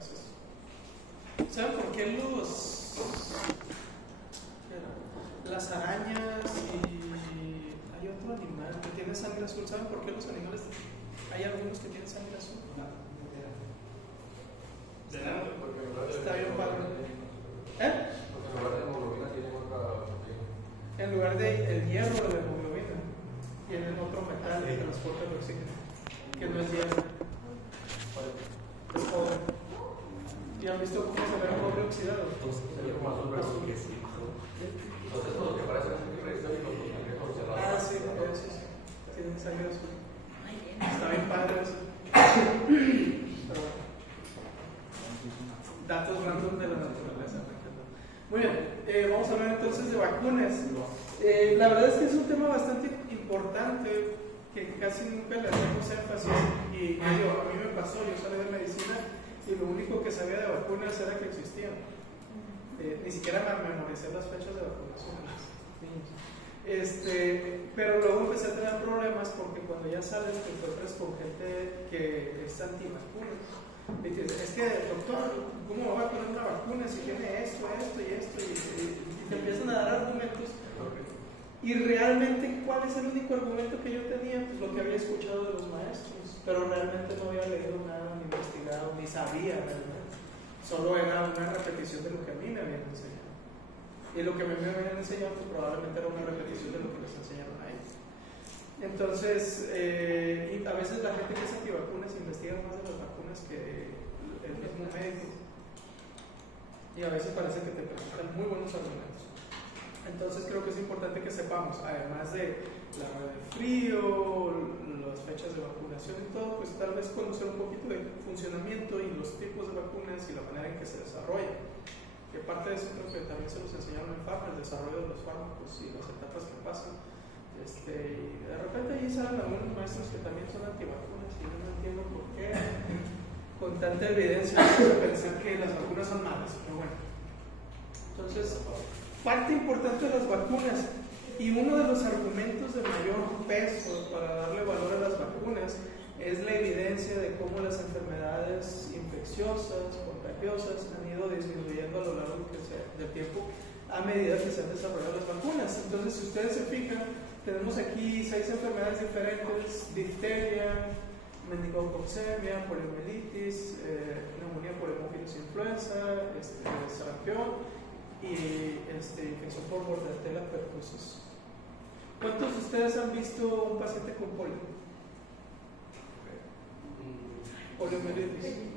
Así es. ¿Saben por qué las arañas y hay otro animal que tiene sangre azul? ¿Saben por qué los animales? Hay algunos que tienen sangre azul. Está bien padre. En lugar de el hierro de la hemoglobina, tienen otro metal que transporta el oxígeno, que no es hierro. Es cobre. ¿Y han visto cómo se ve el cobre oxidado? Sí, eso sí. Tienen sangre azul. Está bien padre eso. Pero bueno. Datos random de la naturaleza. Muy bien, vamos a hablar entonces de vacunas. La verdad es que es un tema bastante importante que casi nunca le hacemos énfasis. Y a mí me pasó, yo salí de medicina y lo único que sabía de vacunas era que existían. Ni siquiera me memoricé las fechas de vacunación de los niños. Pero luego empecé a tener problemas porque cuando ya sales te encuentras con gente que es antivacunas. Es que, doctor, ¿cómo me voy a poner una vacuna si tiene esto y esto? Y te empiezan a dar argumentos. Y realmente, ¿cuál es el único argumento que yo tenía? Pues lo que había escuchado de los maestros. Pero realmente no había leído nada, ni investigado, ni sabía realmente. Solo era una repetición de lo que a mí me habían enseñado. Y lo que me habían enseñado pues, probablemente era una repetición de lo que les enseñaron a ellos. Entonces, y a veces la gente que es antivacunas investiga más de las vacunas que el mismo médico. Y a veces parece que te presentan muy buenos argumentos. Entonces creo que es importante que sepamos, además de la hora del frío, las fechas de vacunación y todo, pues tal vez conocer un poquito del funcionamiento y los tipos de vacunas y la manera en que se desarrollan. Que parte de eso creo que también se los enseñaron en FAP, el desarrollo de los fármacos y las etapas que pasan. Y de repente allí salen algunos maestros que también son antivacunas y yo no entiendo por qué con tanta evidencia pensar que las vacunas son malas, pero bueno. Entonces, parte importante de las vacunas y uno de los argumentos de mayor peso para darle valor a las vacunas es la evidencia de cómo las enfermedades infecciosas, contagiosas han ido disminuyendo a lo largo del tiempo a medida que se han desarrollado las vacunas. Entonces, si ustedes se fijan, tenemos aquí 6 enfermedades diferentes: difteria, meningococcemia, poliomielitis, neumonía por hemófilos influenza, sarampión y infección por Bordetella pertussis. ¿Cuántos de ustedes han visto un paciente con polio? Poliomielitis.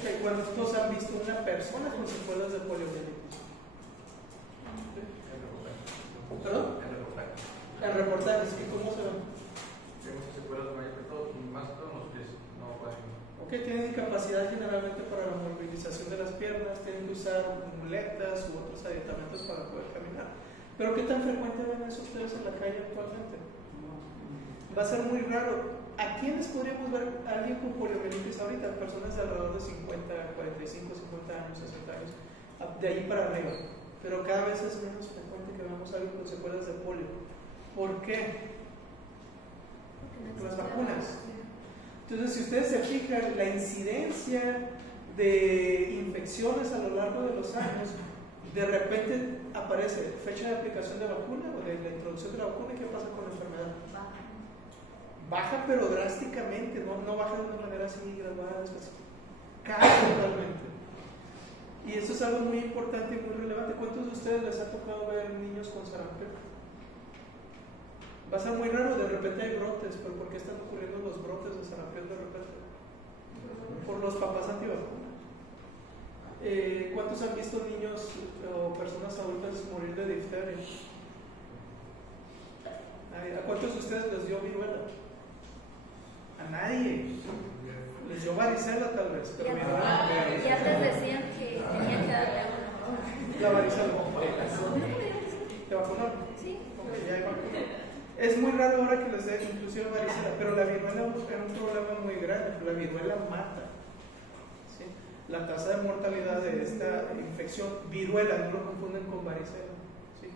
Okay. ¿Cuántos han visto una persona con secuelas de poliomielitis? ¿Perdón? En reportajes, ¿cómo se ven? Tenemos secuelas más con los pies, no pueden. Ok, tienen incapacidad generalmente para la movilización de las piernas, tienen que usar muletas u otros aditamentos para poder caminar. Pero ¿qué tan frecuente ven eso ustedes en la calle actualmente? Va a ser muy raro. ¿A quiénes podríamos ver a alguien con poliomielitis ahorita? Personas de alrededor de 50, 45, 50 años, 60 años, de ahí para arriba. Pero cada vez es menos frecuente que veamos a alguien con secuelas de polio. ¿Por qué? Las vacunas. Entonces, si ustedes se fijan, la incidencia de infecciones a lo largo de los años, de repente aparece fecha de aplicación de vacuna o de la introducción de la vacuna. ¿Qué pasa con la enfermedad? Baja, pero drásticamente, no baja de una manera así gradual, cae totalmente. Y eso es algo muy importante y muy relevante. ¿Cuántos de ustedes les ha tocado ver niños con sarampión? Va a ser muy raro, de repente hay brotes, pero ¿por qué están ocurriendo los brotes de sarampión de repente? Por los papás antivacunas. ¿Cuántos han visto niños o personas adultas morir de difteria? ¿A cuántos de ustedes les dio viruela? A nadie. Les dio varicela tal vez, pero viruela. Ya les decían que tenían que darle a uno. La varicela. ¿Te vacunaron? Sí. Ok, ya hay vacuna. Es muy raro ahora que les den inclusive varicela, pero la viruela era un problema muy grande. La viruela mata. ¿Sí? La tasa de mortalidad de esta infección, viruela, no lo confunden con varicela. ¿Sí?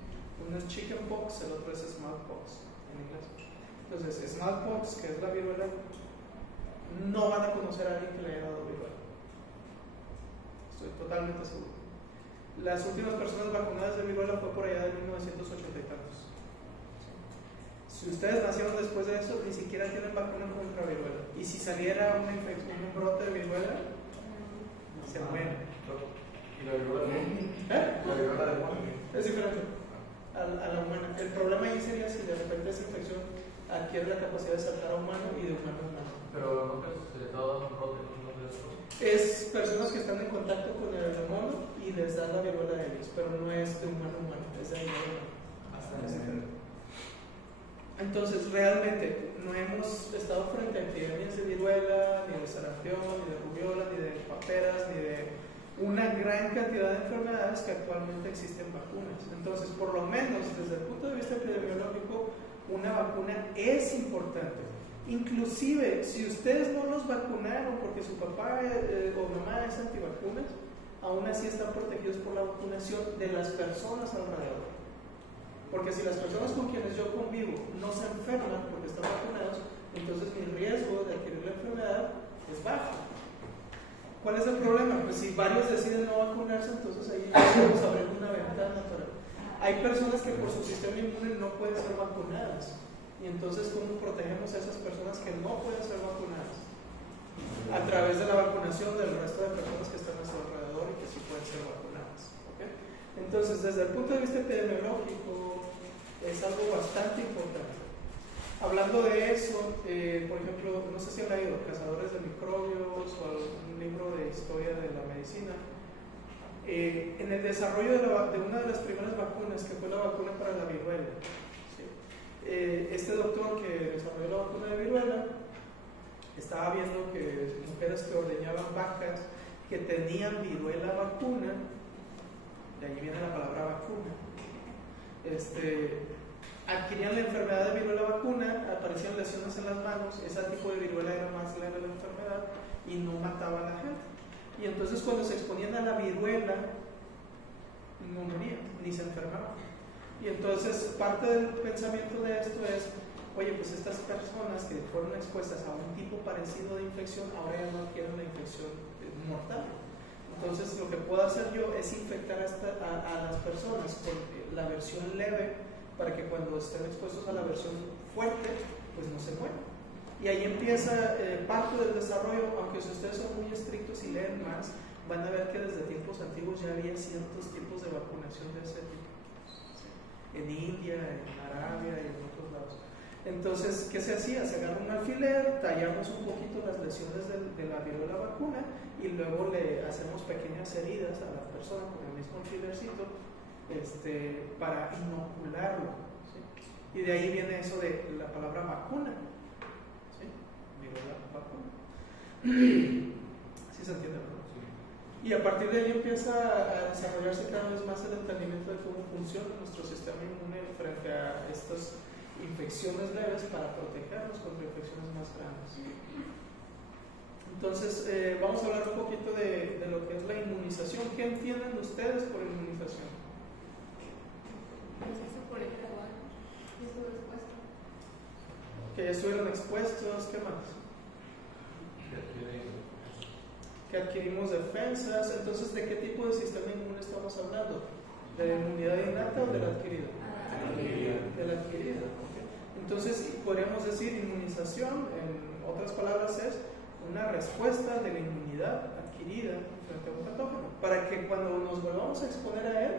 Uno es chickenpox, el otro es smallpox en inglés. Entonces, smallpox, que es la viruela, no van a conocer a alguien que le haya dado viruela. totalmente seguro. Las últimas personas vacunadas de viruela fue por allá de 1980 y tantos. Si ustedes nacieron después de eso, ni siquiera tienen vacuna contra viruela. Y si saliera una infección, un brote de viruela, se mueren. ¿Y la viruela de mono? La viruela de mono. Es diferente a la humana. El problema ahí sería si de repente esa infección adquiere la capacidad de saltar a humano y de humano a humano. Pero no que se le está dando un brote, no de eso. Es personas que están en contacto con el mono y les da la viruela de ellos, pero no es de humano a humano, es de animal a humano. Entonces, realmente no hemos estado frente a epidemias de viruela, ni de sarampión, ni de rubiola, ni de paperas, ni de una gran cantidad de enfermedades que actualmente existen vacunas. Entonces, por lo menos desde el punto de vista epidemiológico, una vacuna es importante. Inclusive, si ustedes no los vacunaron porque su papá o mamá es antivacunas, aún así están protegidos por la vacunación de las personas alrededor. Porque si las personas con quienes yo convivo no se enferman porque están vacunados, entonces mi riesgo de adquirir la enfermedad es bajo. ¿Cuál es el problema? Pues si varios deciden no vacunarse, entonces ahí estamos abriendo una ventana para... Hay personas que por su sistema inmune no pueden ser vacunadas. Y entonces, ¿cómo protegemos a esas personas que no pueden ser vacunadas? A través de la vacunación del resto de personas que están a su alrededor y que sí pueden ser vacunadas. ¿Okay? Entonces, desde el punto de vista epidemiológico, es algo bastante importante. Hablando de eso, por ejemplo, no sé si han leído Cazadores de Microbios o algún libro de historia de la medicina. En el desarrollo de una de las primeras vacunas, que fue la vacuna para la viruela, este doctor que desarrolló la vacuna de viruela estaba viendo que mujeres que ordeñaban vacas que tenían viruela vacuna, de ahí viene la palabra vacuna, adquirían la enfermedad de viruela vacuna, aparecían lesiones en las manos, ese tipo de viruela era más leve la enfermedad y no mataba a la gente. Y entonces cuando se exponían a la viruela no morían, ni se enfermaban. Y entonces parte del pensamiento de esto es, oye, pues estas personas que fueron expuestas a un tipo parecido de infección, ahora ya no adquieren la infección mortal. Entonces lo que puedo hacer yo es infectar a las personas con la versión leve para que cuando estén expuestos a la versión fuerte, pues no se mueran. Y ahí empieza parte del desarrollo, aunque si ustedes son muy estrictos y leen más, van a ver que desde tiempos antiguos ya había ciertos tipos de vacunación de ese tipo. En India, en Arabia y en otros lados. Entonces, ¿qué se hacía? Se agarra un alfiler, tallamos un poquito las lesiones de la viruela vacuna y luego le hacemos pequeñas heridas a la persona con el mismo alfilercito para inocularlo. ¿Sí? Y de ahí viene eso de la palabra vacuna. ¿Sí? Viruela vacuna. ¿Sí se entiende, verdad? Y a partir de ahí empieza a desarrollarse cada vez más el entendimiento de cómo funciona nuestro sistema inmune frente a estas infecciones leves para protegernos contra infecciones más grandes. Entonces, vamos a hablar un poquito de lo que es la inmunización. ¿Qué entienden ustedes por inmunización? Por el trabajo, estuvo expuesto. Que ya estuvieron expuestos, ¿qué más? Que adquirimos defensas. Entonces, ¿de qué tipo de sistema inmune estamos hablando? ¿De la inmunidad innata o de la adquirida? De la adquirida. Okay. Entonces, podríamos decir inmunización, en otras palabras, es una respuesta de la inmunidad adquirida frente a un patógeno, para que cuando nos volvamos a exponer a él,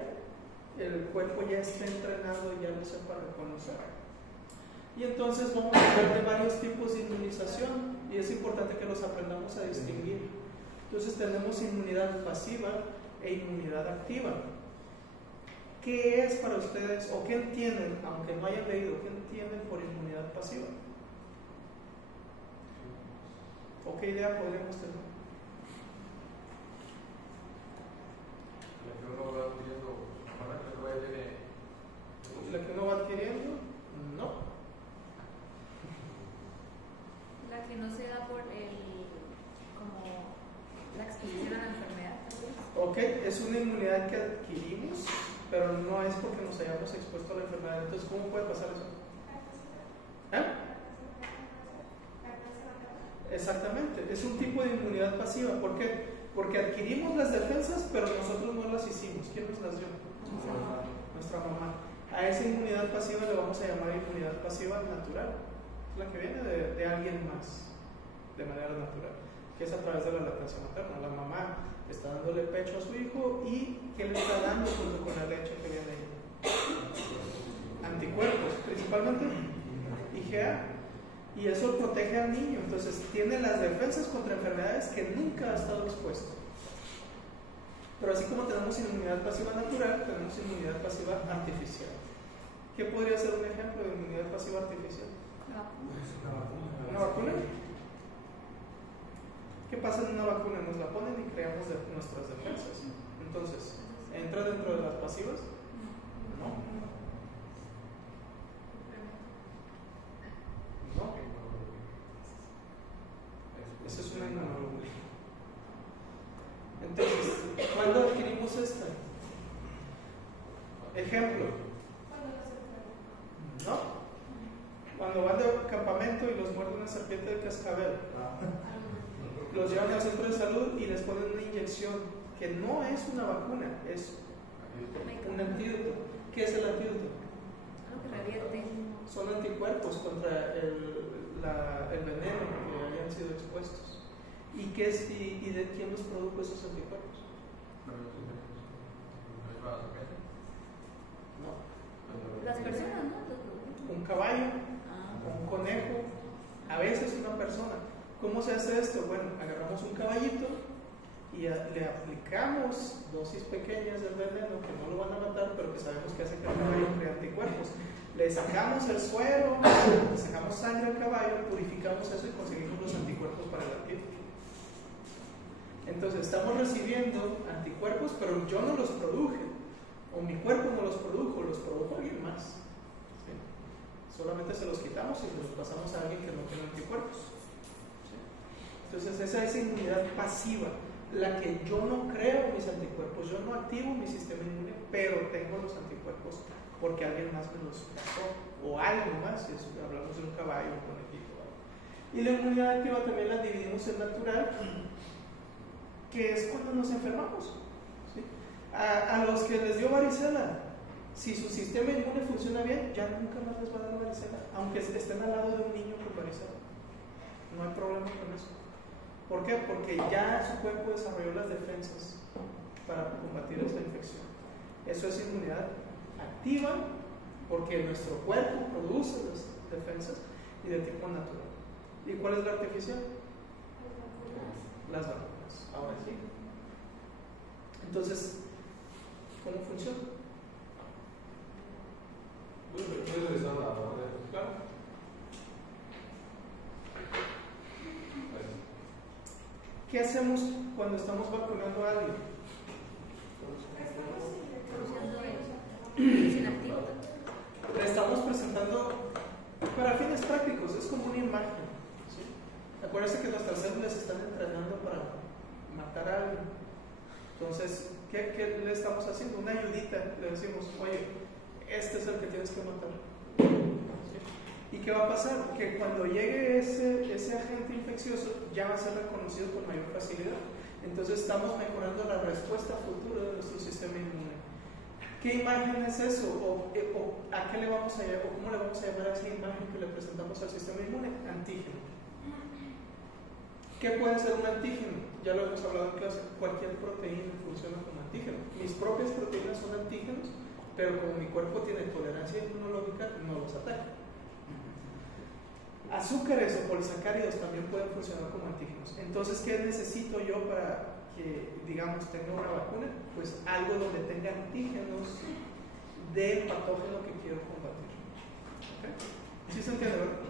el cuerpo ya esté entrenado y ya lo sepa reconocer. Y entonces vamos a hablar de varios tipos de inmunización y es importante que los aprendamos a distinguir. Entonces tenemos inmunidad pasiva e inmunidad activa. ¿Qué es para ustedes o qué entienden, aunque no hayan leído, qué entienden por inmunidad pasiva? ¿O qué idea podríamos tener? ¿La que uno va adquiriendo? No. La que no se da por como la exposición a la enfermedad. Ok, es una inmunidad que adquirimos, pero no es porque nos hayamos expuesto a la enfermedad. Entonces, ¿cómo puede pasar eso? Exactamente, es un tipo de inmunidad pasiva. ¿Por qué? Porque adquirimos las defensas, pero nosotros no las hicimos. ¿Quién nos las dio? Nuestra mamá. A esa inmunidad pasiva le vamos a llamar inmunidad pasiva natural, la que viene de alguien más, de manera natural, que es a través de la lactancia materna. La mamá está dándole pecho a su hijo y ¿qué le está dando junto con la leche que viene ahí? Anticuerpos, principalmente IgA, y eso protege al niño. Entonces tiene las defensas contra enfermedades que nunca ha estado expuesto. Pero así como tenemos inmunidad pasiva natural, tenemos inmunidad pasiva artificial. ¿Qué podría ser un ejemplo de inmunidad pasiva artificial? ¿Una vacuna? ¿Qué pasa en una vacuna? Nos la ponen y creamos nuestras defensas. Entonces, ¿entra dentro de las pasivas? No. No. Esa es una inmunoglobulina. Entonces, ¿cuándo adquirimos esta? Ejemplo. ¿No? Cuando van de campamento y los muerde una serpiente de cascabel. Los llevan al centro de salud y les ponen una inyección que no es una vacuna, es un antídoto. ¿Qué es el antídoto? Algo que revierte. Son anticuerpos contra el veneno que hayan sido expuestos. ¿Y de quién los produjo esos anticuerpos? No. Las personas, ¿no? Un caballo, un conejo, a veces una persona. ¿Cómo se hace esto? Bueno, agarramos un caballito y le aplicamos dosis pequeñas del veneno que no lo van a matar, pero que sabemos que hace que el caballo cree anticuerpos. Le sacamos el suero, le sacamos sangre al caballo, purificamos eso y conseguimos los anticuerpos para el antídoto. Entonces estamos recibiendo anticuerpos, pero yo no los produje, o mi cuerpo no los produjo alguien más. ¿Sí? Solamente se los quitamos y se los pasamos a alguien que no tiene anticuerpos. ¿Sí? Entonces esa es inmunidad pasiva, la que yo no creo mis anticuerpos, yo no activo mi sistema inmune, pero tengo los anticuerpos porque alguien más me los pasó, o algo más, hablamos de un caballo, un conejito. Y la inmunidad activa también la dividimos en natural, que es cuando nos enfermamos. ¿Sí? A los que les dio varicela, si su sistema inmune funciona bien, ya nunca más les va a dar varicela, aunque estén al lado de un niño con varicela. No hay problema con eso. ¿Por qué? Porque ya su cuerpo desarrolló las defensas para combatir esa infección. Eso es inmunidad activa, porque nuestro cuerpo produce las defensas, y de tipo natural. ¿Y cuál es la artificial? Las vacunas. Ahora sí. Entonces, ¿cómo funciona? Claro. ¿Qué hacemos cuando estamos vacunando a alguien? Le estamos presentando para fines prácticos, es como una imagen. ¿Sí? Acuérdense que nuestras células están entrenando para matar a alguien. Entonces, ¿qué le estamos haciendo? Una ayudita, le decimos, oye, este es el que tienes que matar. ¿Sí? ¿Y qué va a pasar? Que cuando llegue ese agente infeccioso ya va a ser reconocido con mayor facilidad. Entonces estamos mejorando la respuesta futura de nuestro sistema inmune. ¿Qué imagen es eso? ¿O a qué le vamos a llamar? ¿O cómo le vamos a llamar a esa imagen que le presentamos al sistema inmune? Antígeno. ¿Qué puede ser un antígeno? Ya lo hemos hablado en clase. Cualquier proteína funciona como antígeno. Mis propias proteínas son antígenos, pero como mi cuerpo tiene tolerancia inmunológica, no los ataca. Azúcares o polisacáridos también pueden funcionar como antígenos. Entonces, ¿qué necesito yo para que, digamos, tenga una vacuna? Pues algo donde tenga antígenos del patógeno que quiero combatir. ¿Okay? ¿Sí se entiende, verdad?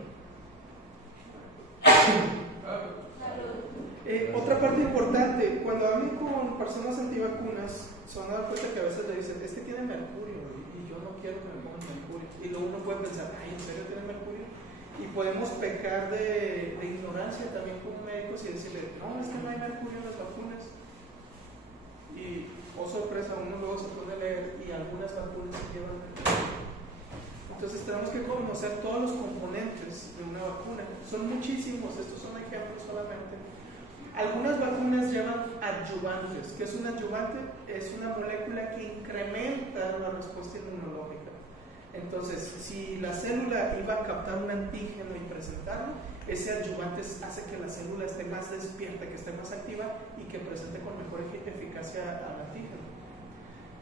Otra parte importante, cuando hablan con personas antivacunas, se van a dar cuenta que a veces le dicen, es que tiene mercurio y yo no quiero que me pongan mercurio. Y luego uno puede pensar, ay, ¿en serio tiene mercurio? Y podemos pecar de ignorancia también como médicos y decirle, no, es que no hay mercurio en las vacunas. Y, oh sorpresa, uno luego se pone a leer y algunas vacunas llevan mercurio. Entonces tenemos que conocer todos los componentes de una vacuna. Son muchísimos, estos son ejemplos solamente. algunas vacunas llevan adyuvantes. ¿Qué es un adyuvante? Es una molécula que incrementa la respuesta inmunológica. Entonces, si la célula iba a captar un antígeno y presentarlo, ese adyuvante hace que la célula esté más despierta, que esté más activa y que presente con mejor eficacia al antígeno.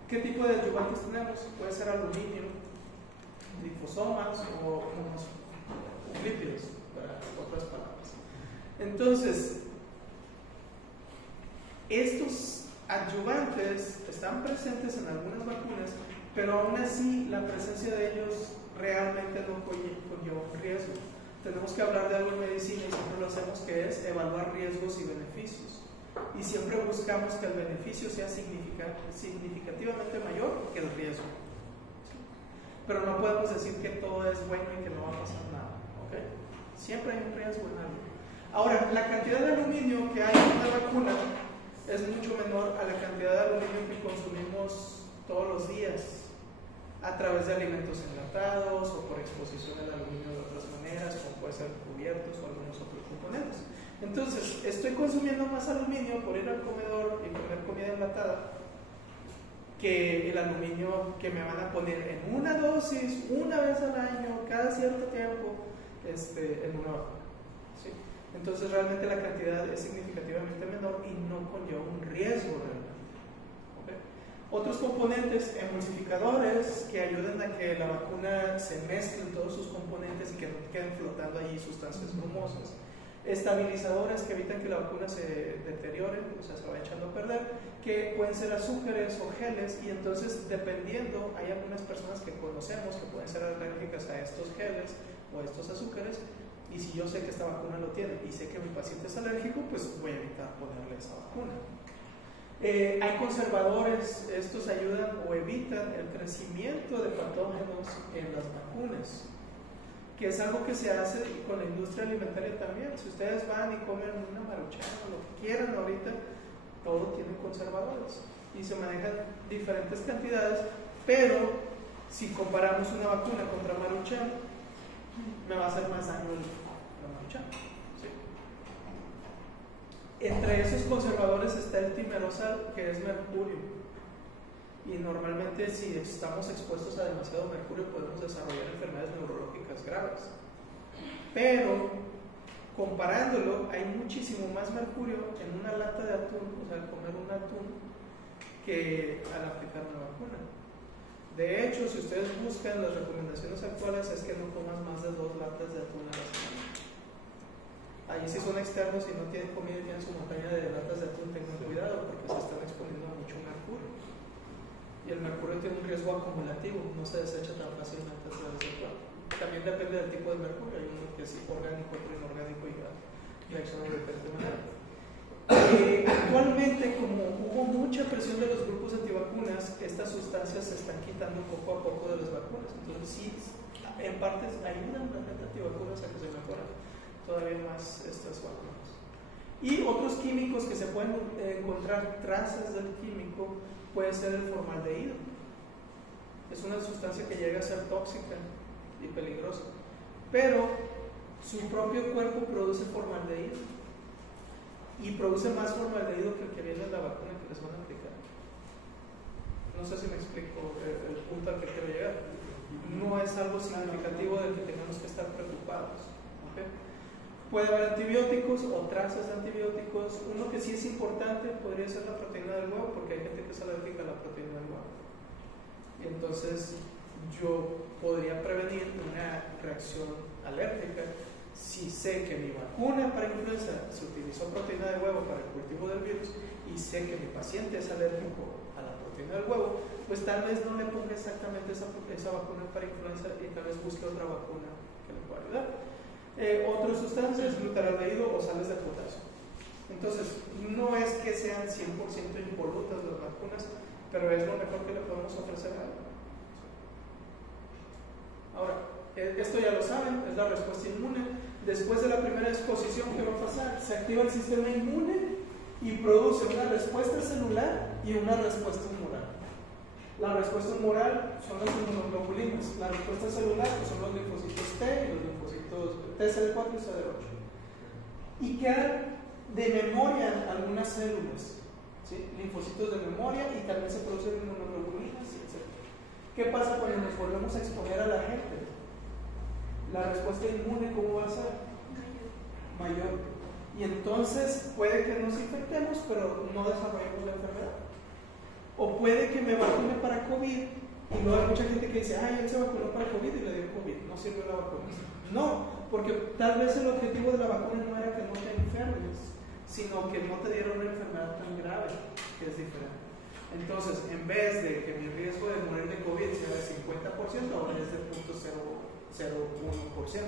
¿Qué tipo de adyuvantes tenemos? Puede ser aluminio, liposomas o lípidos, para otras palabras. Entonces, estos adyuvantes están presentes en algunas vacunas, pero aún así la presencia de ellos realmente no conlleva un riesgo. Tenemos que hablar de algo en medicina y siempre lo hacemos, que es evaluar riesgos y beneficios. Y siempre buscamos que el beneficio sea significativamente mayor que el riesgo. Pero no podemos decir que todo es bueno y que no va a pasar nada. ¿Okay? Siempre hay un riesgo en algo. Ahora, la cantidad de aluminio que hay en una vacuna es mucho menor a la cantidad de aluminio que consumimos todos los días a través de alimentos enlatados o por exposición al aluminio de otras maneras, como puede ser cubiertos o algunos otros componentes. Entonces, estoy consumiendo más aluminio por ir al comedor y comer comida enlatada que el aluminio que me van a poner en una dosis, una vez al año, cada cierto tiempo, en una vacuna. ¿Sí? Entonces, realmente la cantidad es significativamente menor y no conlleva un riesgo realmente. ¿Okay? Otros componentes, emulsificadores, que ayudan a que la vacuna se mezclen todos sus componentes y que no queden flotando allí sustancias brumosas. Estabilizadores que evitan que la vacuna se deteriore, o sea, se va echando a perder, que pueden ser azúcares o geles, y entonces, dependiendo, hay algunas personas que conocemos que pueden ser alérgicas a estos geles o a estos azúcares, y si yo sé que esta vacuna lo tiene y sé que mi paciente es alérgico, pues voy a evitar ponerle esa vacuna. Hay conservadores, estos ayudan o evitan el crecimiento de patógenos en las vacunas, que es algo que se hace con la industria alimentaria también. Si ustedes van y comen una maruchan o lo que quieran ahorita, todo tiene conservadores y se manejan diferentes cantidades, pero si comparamos una vacuna contra maruchan, me va a hacer más daño la maruchan. ¿Sí? Entre esos conservadores está el timerosal, que es mercurio. Y normalmente, si estamos expuestos a demasiado mercurio, podemos desarrollar enfermedades neurológicas graves. Pero, comparándolo, hay muchísimo más mercurio en una lata de atún, o sea, al comer un atún, que al aplicar una vacuna. De hecho, si ustedes buscan las recomendaciones actuales, es que no coman más de 2 latas de atún a la semana. Ahí si son externos y no tienen comida y tienen su montaña de latas de atún, tengan cuidado porque se están exponiendo a mucho mercurio. Y el mercurio tiene un riesgo acumulativo, no se desecha tan fácilmente a través del cuerpo. También depende del tipo de mercurio, hay uno que es orgánico, otro inorgánico y reacciona de diferente manera. Actualmente, como hubo mucha presión de los grupos antivacunas, estas sustancias se están quitando poco a poco de las vacunas. Entonces, sí, en partes ayudan las antivacunas a que se mejoren todavía más estas vacunas. Y otros químicos que se pueden encontrar trazas del químico, puede ser el formaldehído. Es una sustancia que llega a ser tóxica y peligrosa, pero su propio cuerpo produce formaldehído y produce más formaldehído que el que viene en la vacuna que les van a aplicar. No sé si me explico el punto al que quiero llegar. No es algo significativo del que tengamos que estar preocupados. ¿Okay? Puede haber antibióticos o trazas de antibióticos. Uno que sí es importante podría ser la proteína del huevo, porque hay gente que es alérgica a la proteína del huevo. Y entonces yo podría prevenir una reacción alérgica si sé que mi vacuna para influenza se utilizó proteína de huevo para el cultivo del virus y sé que mi paciente es alérgico a la proteína del huevo, pues tal vez no le ponga exactamente esa vacuna para influenza y tal vez busque otra vacuna que le pueda ayudar. Otras sustancias, glutaraldehído o sales de potasio. Entonces, no es que sean 100% impolutas las vacunas, pero es lo mejor que le podemos ofrecer a alguien. Ahora, esto ya lo saben, es la respuesta inmune. Después de la primera exposición, ¿qué va a pasar? Se activa el sistema inmune y produce una respuesta celular y una respuesta humoral. La respuesta humoral son las inmunoglobulinas, la respuesta celular pues son los linfocitos T y los linfocitos TCD4 y CD8. Y quedan de memoria algunas células, ¿sí? Linfocitos de memoria, y también se producen inmunoglobulinas, etc. ¿Qué pasa cuando nos volvemos a exponer a la gente? La respuesta inmune, ¿cómo va a ser? Mayor. Y entonces puede que nos infectemos, pero no desarrollemos la enfermedad. O puede que me vacune para COVID, y luego hay mucha gente que dice, ay, él se vacunó para COVID y le dio COVID, no sirvió la vacuna. No, porque tal vez el objetivo de la vacuna no era que no te enfermes, sino que no te diera una enfermedad tan grave, que es diferente. Entonces, en vez de que mi riesgo de morir de COVID sea de 50%, ahora es de 0.01%.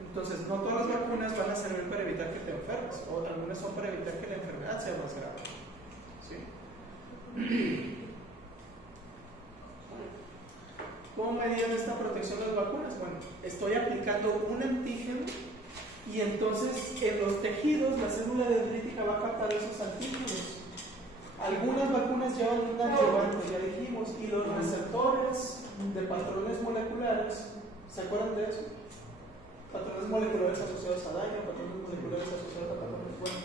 Entonces, no todas las vacunas van a servir para evitar que te enfermes, o algunas son para evitar que la enfermedad sea más grave. ¿Sí? ¿Cómo medían esta protección las vacunas? Bueno, estoy aplicando un antígeno y entonces en los tejidos la célula dendrítica va a captar esos antígenos. Algunas vacunas llevan un adjuvante, ya dijimos, y los receptores de patrones moleculares, ¿se acuerdan de eso? Patrones moleculares asociados a daño, patrones moleculares asociados a patrones. Bueno,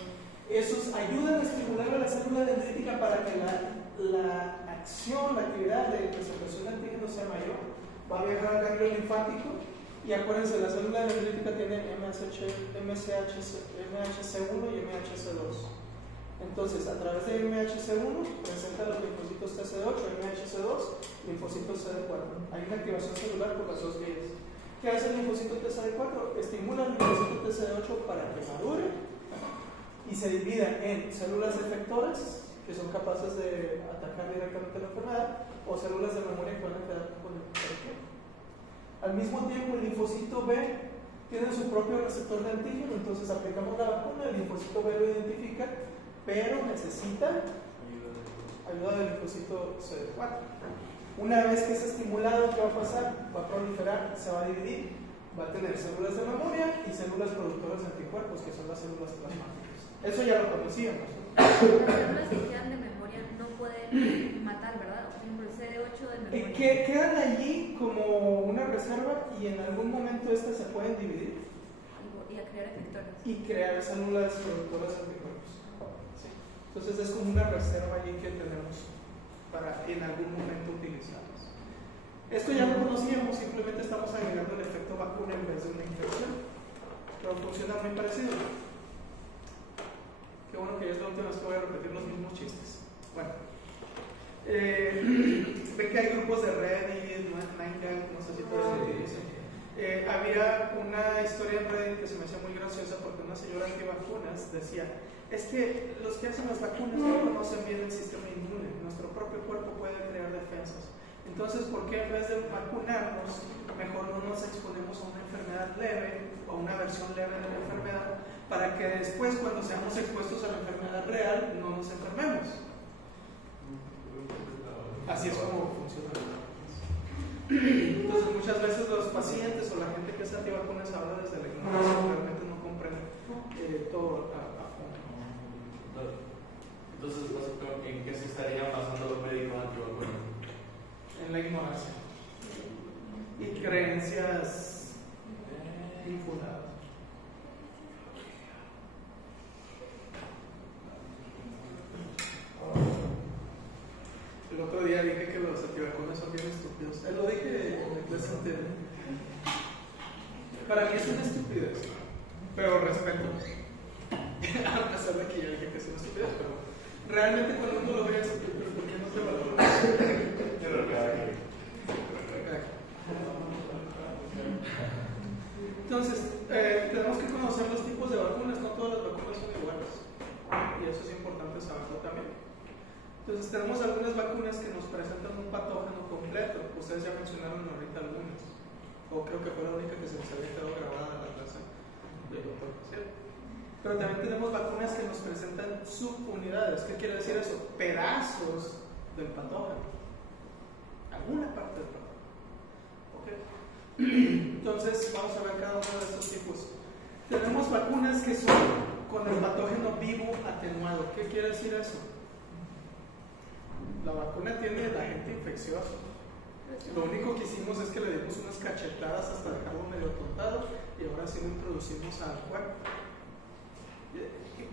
esos ayudan a estimular a la célula dendrítica para que la acción, la actividad de presentación de antígenos sea mayor. Va a viajar al ganglio linfático y acuérdense, la célula dendrítica tiene MHC1 y MHC2. Entonces, a través de MHC1 presenta los linfocitos TCD8, MHC2, linfocitos CD4. Hay una activación celular por las dos vías. ¿Qué hace el linfocito TCD4? Estimula el linfocito TCD8 para que madure y se divida en células efectoras, que son capaces de atacar directamente la enfermedad, o células de memoria que van a quedar con el cuerpo. Al mismo tiempo, el linfocito B tiene su propio receptor de antígeno, entonces aplicamos la vacuna, el linfocito B lo identifica, pero necesita ayuda del linfocito CD4. Una vez que es estimulado, ¿qué va a pasar? Va a proliferar, se va a dividir, va a tener células de memoria y células productoras de anticuerpos, que son las células plasmáticas. Eso ya lo conocíamos. Las células que quedan de memoria no pueden matar, ¿verdad? Por ejemplo, el CD8 de memoria. Que quedan allí como una reserva y en algún momento estas se pueden dividir. Y a crear efectores. Y crear células productoras de anticuerpos. ¿Sí? Entonces es como una reserva allí que tenemos para en algún momento utilizarlas. Esto ya lo conocíamos, simplemente estamos agregando el efecto vacuna en vez de una infección. Pero funciona muy parecido. Qué bueno que ya es la última vez que voy a repetir los mismos chistes. Bueno, ven que hay grupos de Reddit, 9gag, no sé si todos lo utilizan. Había una historia en Reddit que se me hacía muy graciosa porque una señora antivacunas decía: es que los que hacen las vacunas no conocen bien el sistema inmune, nuestro propio cuerpo puede crear defensas. Entonces, ¿por qué en vez de vacunarnos, mejor no nos exponemos a una enfermedad leve o a una versión leve de la enfermedad, para que después, cuando seamos expuestos a la enfermedad real, no nos enfermemos? Así es como funciona. Entonces, muchas veces los pacientes o la gente que es antivacunas habla desde la ignorancia, realmente no comprende todo a fondo. Entonces, ¿en qué se estarían basando los médicos antivacunas? En la ignorancia y creencias infundadas. El otro día dije que los antivacunas son bien estúpidos. Lo dije en el clase anterior. Para mí es una estupidez, pero respeto. A pesar de que yo dije que es una estupidez, pero realmente cuando uno lo ve es estúpido, ¿por qué no se valora? Entonces, tenemos que conocer los tipos de vacunas. No todas las vacunas son iguales, y eso es importante saberlo también. Entonces, tenemos algunas vacunas que nos presentan un patógeno completo. Ustedes ya mencionaron ahorita algunas, o creo que fue la única que se nos había quedado grabada en la clase del doctor. ¿Sí? Pero también tenemos vacunas que nos presentan subunidades. ¿Qué quiere decir eso? Pedazos del patógeno, alguna parte del patógeno. ¿Okay? Entonces, vamos a ver cada uno de estos tipos. Tenemos vacunas que son con el patógeno vivo atenuado. ¿Qué quiere decir eso? La vacuna tiene el agente infeccioso. Lo único que hicimos es que le dimos unas cachetadas hasta dejarlo medio tontado y ahora sí lo introducimos al cuerpo.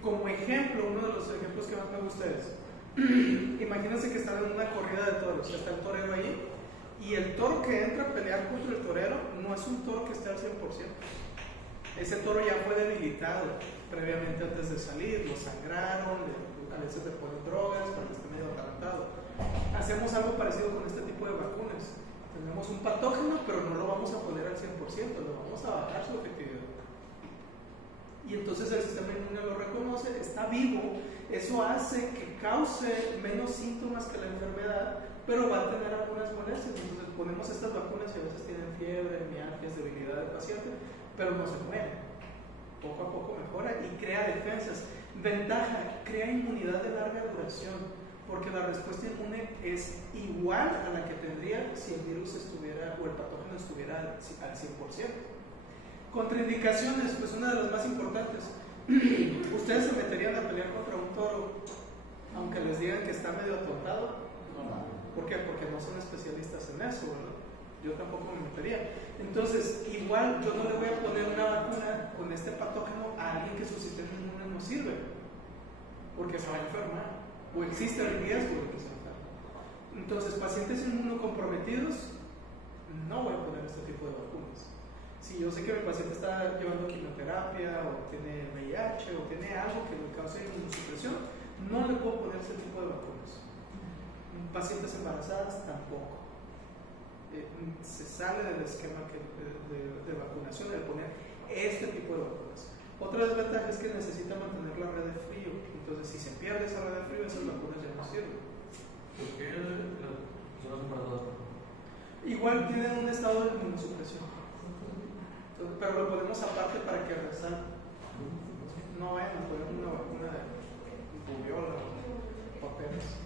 Como ejemplo, uno de los ejemplos que más me gusta es, imagínense que están en una corrida de toros, está el torero ahí, y el toro que entra a pelear contra el torero no es un toro que esté al 100%. Ese toro ya fue debilitado previamente antes de salir, lo sangraron, a veces le ponen drogas para que esté medio atarantado. Hacemos algo parecido con este tipo de vacunas. Tenemos un patógeno, pero no lo vamos a poner al 100%, lo vamos a bajar su efectividad. Y entonces el sistema inmune lo reconoce, está vivo, eso hace que cause menos síntomas que la enfermedad, pero va a tener algunas molestias. Entonces ponemos estas vacunas y a veces tienen fiebre, mialgias, debilidad del paciente, pero no se muere. Poco a poco mejora y crea defensas. Ventaja, crea inmunidad de larga duración, porque la respuesta inmune es igual a la que tendría si el virus estuviera o el patógeno estuviera al 100%. Contraindicaciones, pues una de las más importantes. ¿Ustedes se meterían a pelear contra un toro aunque les digan que está medio atontado? No. ¿Por qué? Porque no son especialistas en eso, ¿verdad? Yo tampoco me metería. Entonces, igual yo no le voy a poner una vacuna con este patógeno a alguien que su sistema inmune no sirve, porque se va a enfermar, o existe el riesgo de que se enferme. Entonces, pacientes inmunocomprometidos, no voy a poner este tipo de vacunas. Si yo sé que mi paciente está llevando quimioterapia, o tiene VIH, o tiene algo que le cause inmunosupresión, no le puedo poner este tipo de vacunas. Pacientes embarazadas, tampoco. Se sale del esquema de vacunación al poner este tipo de vacunas. Otra desventaja es que necesita mantener la red de frío. Entonces, si se pierde esa red de frío, esas vacunas ya no sirven. ¿Por qué son embarazadas? Igual tienen un estado de inmunosupresión. Entonces, pero lo ponemos aparte para que resalte. No vayan a poner una vacuna de rubiola o papeles.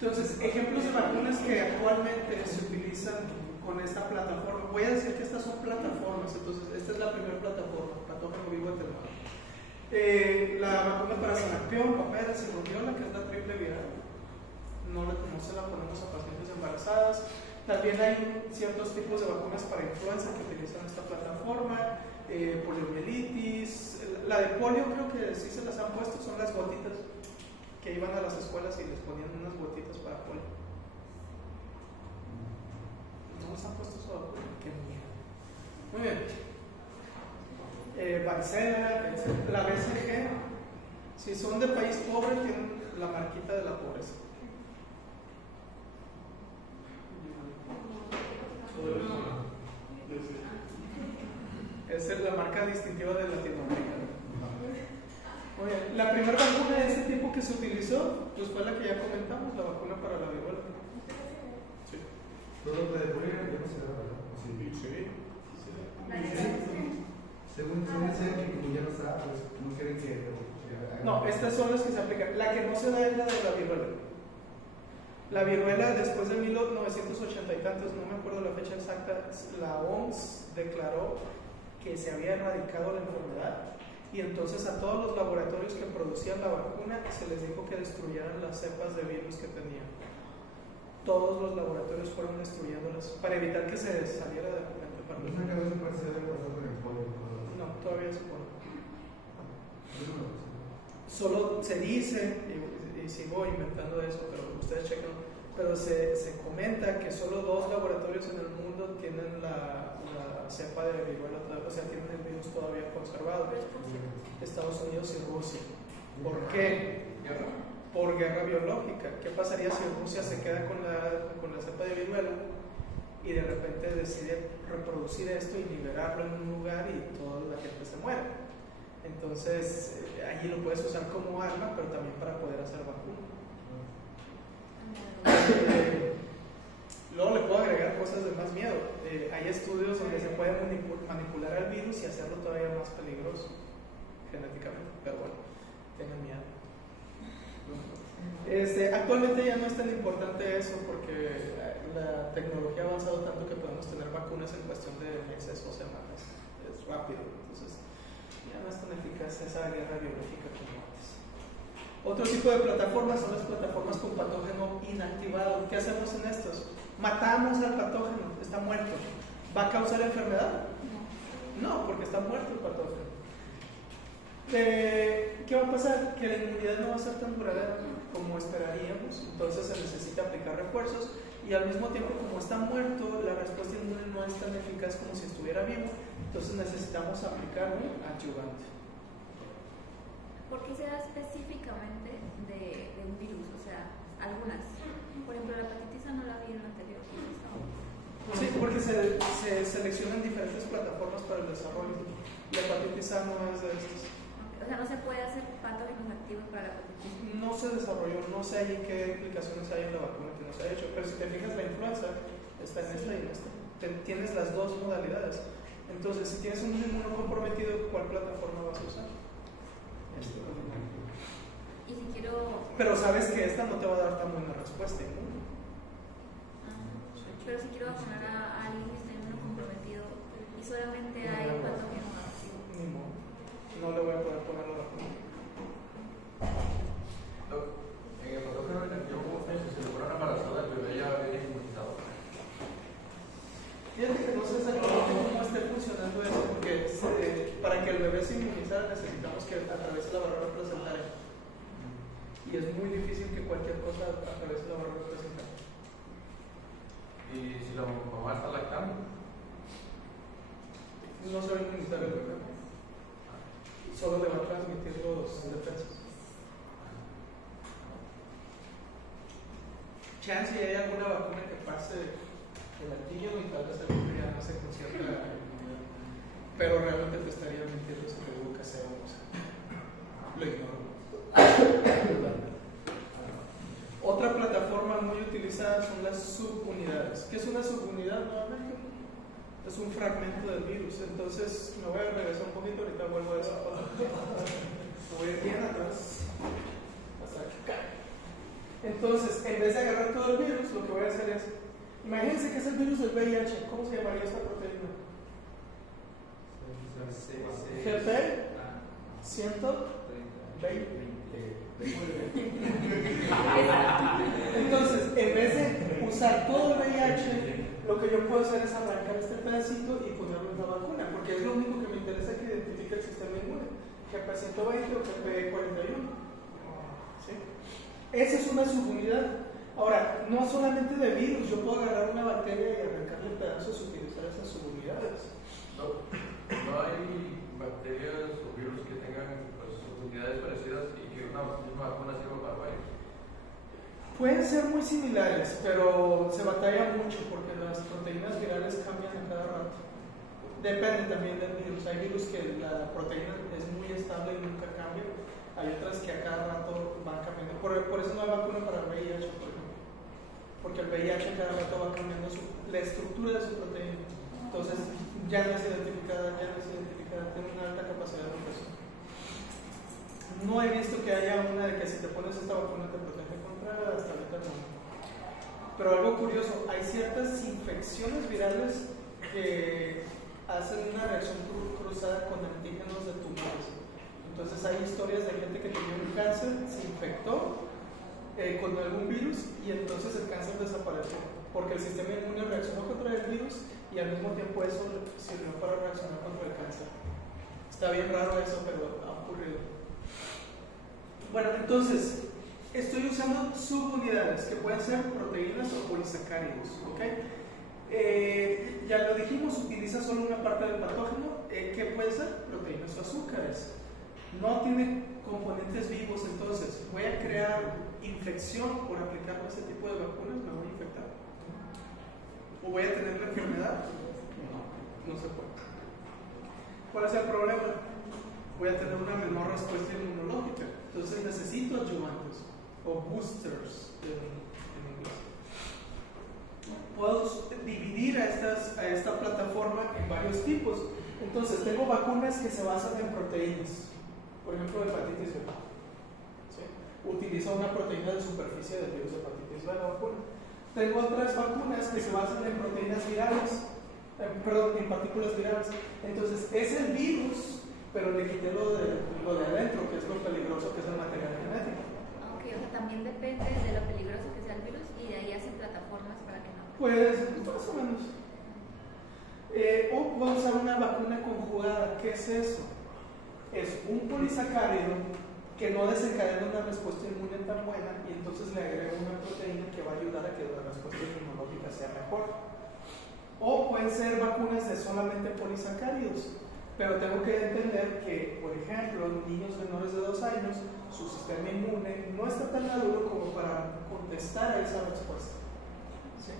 Entonces, ejemplos de vacunas que actualmente se utilizan con esta plataforma. Voy a decir que estas son plataformas. Entonces, esta es la primera plataforma, patógeno vivo atenuado. La vacuna para sarampión, paperas y rubiola, que es la triple viral. No se la ponemos a pacientes embarazadas. También hay ciertos tipos de vacunas para influenza que utilizan esta plataforma, poliomielitis. La de polio creo que sí se las han puesto, son las gotitas que iban a las escuelas y les ponían unas gotitas para polio. No les han puesto esa vacuna, qué miedo. Muy bien. Varicela, la BCG. Si son de país pobre, tienen la marquita de la pobreza. Esa es la marca distintiva de Latinoamérica. Muy bien. La primera vacuna de este tipo que se utilizó, pues fue la que ya comentamos, la vacuna para la viruela. Sí. Todo lo de polio ya no se da, ¿verdad? Sí. Según ese que como ya no está, pues no quieren que... No, estas son las que se aplican. La que no se da es la de la viruela. La viruela, después de 1980 y tantos, no me acuerdo la fecha exacta, la OMS declaró que se había erradicado la enfermedad, y entonces a todos los laboratorios que producían la vacuna se les dijo que destruyeran las cepas de virus que tenían. Todos los laboratorios fueron destruyéndolas para evitar que se saliera de la mente. ¿No se acabó de parecer de pasar con el polio? No, todavía se pone. Solo se dice, y sigo inventando eso, pero ustedes chequen, pero se comenta que solo 2 laboratorios en el mundo tienen la cepa de viruela, o sea, tienen el virus todavía conservado. Estados Unidos y Rusia. ¿Por qué? Por guerra biológica. ¿Qué pasaría si Rusia se queda con la cepa de viruela y de repente decide reproducir esto y liberarlo en un lugar y toda la gente se muere? Entonces, allí lo puedes usar como arma, pero también para poder hacer vacuna. Luego le puedo agregar cosas de más miedo. Hay estudios donde se puede manipular al virus y hacerlo todavía más peligroso genéticamente, pero bueno, tengan miedo. Actualmente ya no es tan importante eso porque la tecnología ha avanzado tanto que podemos tener vacunas en cuestión de meses o semanas. Es rápido, entonces ya no es tan eficaz esa guerra biológica como antes. Otro tipo de plataformas son las plataformas con patógeno inactivado. ¿Qué hacemos en estos? Matamos al patógeno, está muerto. ¿Va a causar enfermedad? No, porque está muerto el patógeno. ¿Qué va a pasar? Que la inmunidad no va a ser tan duradera como esperaríamos, entonces se necesita aplicar refuerzos y al mismo tiempo, como está muerto, la respuesta inmune no es tan eficaz como si estuviera vivo, entonces necesitamos aplicar un adyuvante. ¿Por qué se da específicamente de un virus? O sea, algunas. Por ejemplo, la hepatitis A no la vi en la anterior. Sí, porque se seleccionan diferentes plataformas para el desarrollo. La hepatitis A no es de estas. O sea, no se puede hacer patógenos activos para la hepatitis. No se desarrolló, no sé ahí qué implicaciones hay en la vacuna que no se ha hecho, pero si te fijas, la influenza está en esta y en esta. Tienes las dos modalidades. Entonces, si tienes un inmunocomprometido, ¿cuál plataforma vas a usar? Y si quiero... Pero sabes que esta no te va a dar tan buena respuesta inmune. Pero si quiero vacunar a alguien que está inmunocomprometido y solamente hay patógenos activos. Ni modo. No le voy a poder poner la vacuna. En el patógeno en el que yo como si se le fuera embarazada, el bebé ya viene inmunizado. Fíjate que no sé exactamente cómo esté funcionando eso, porque para que el bebé se inmunizara necesitamos que atraviese la barrera placentaria. Y es muy difícil que cualquier cosa atraviese la barrera placentaria. Y si la mamá está lactando, No se va a inmunizar el bebé. Solo le va a transmitir los defensas. Chance y hay alguna vacuna que pase el antígeno y tal vez el bebé ya no se concierta, pero realmente te estaría mintiendo si te digo que sea o no sea. Lo ignoro. Otra plataforma muy utilizada son las subunidades. ¿Qué es una subunidad nuevamente? Es un fragmento del virus. Entonces me voy a regresar un poquito, ahorita vuelvo a eso. Me voy a ir bien atrás hasta acá. Entonces, en vez de agarrar todo el virus, lo que voy a hacer es, imagínense que es el virus del VIH. ¿Cómo se llamaría esta proteína? GP 120. Entonces, en vez de usar todo el VIH, lo que yo puedo hacer es arrancar este pedacito y ponerlo en la vacuna, porque es lo único que me interesa que identifique el sistema inmune, GP120 o GP41. ¿Sí? Esa es una subunidad. Ahora, no solamente de virus, yo puedo agarrar una bacteria y arrancarle pedazos y utilizar esas subunidades. no hay bacterias o virus que tengan unidades parecidas y que una misma vacuna sirva para varios. Pueden ser muy similares, pero se batalla mucho porque las proteínas virales cambian a cada rato. Depende también del virus. Hay virus que la proteína es muy estable y nunca cambia. Hay otras que a cada rato van cambiando. Por eso no hay vacuna para el VIH, por ejemplo. Porque el VIH cada rato va cambiando la estructura de su proteína. Entonces ya no es identificada, tiene una alta capacidad de mutación. No he visto que haya una de que si te pones esta vacuna te protege contra, hasta ahorita no. Pero algo curioso, hay ciertas infecciones virales que hacen una reacción cruzada con antígenos de tumores. Entonces hay historias de gente que tenía un cáncer, se infectó con algún virus y entonces el cáncer desapareció porque el sistema inmune reaccionó contra el virus y al mismo tiempo eso sirvió para reaccionar contra el cáncer. Está bien raro eso, pero ha ocurrido. Bueno, entonces estoy usando subunidades que pueden ser proteínas o polisacáridos, ¿ok? Ya lo dijimos, utiliza solo una parte del patógeno, que puede ser proteínas o azúcares. No tiene componentes vivos, entonces voy a crear infección por aplicar ese tipo de vacunas, me voy a infectar. ¿O voy a tener la enfermedad? No se puede. ¿Cuál es el problema? Voy a tener una menor respuesta inmunológica. Entonces necesito adyuvantes o boosters en inglés. Puedo dividir a esta plataforma en varios tipos. Entonces tengo vacunas que se basan en proteínas. Por ejemplo, hepatitis B. ¿Sí? Utiliza una proteína de superficie del virus de hepatitis B la vacuna. Tengo otras vacunas que se basan en proteínas virales, en partículas virales. Entonces es el virus, pero le quité lo de adentro, que es lo peligroso, que es el material genético. Ok, o sea, también depende de lo peligroso que sea el virus y de ahí hacen plataformas para que no. Pues más o menos. O puedo usar una vacuna conjugada. ¿Qué es eso? es un polisacárido que no desencadena una respuesta inmune tan buena y entonces le agrego una proteína que va a ayudar a que la respuesta inmunológica sea mejor. O pueden ser vacunas de solamente polisacáridos, pero tengo que entender que, por ejemplo, en niños menores de 2 años, su sistema inmune no está tan maduro como para contestar a esa respuesta. ¿Sí?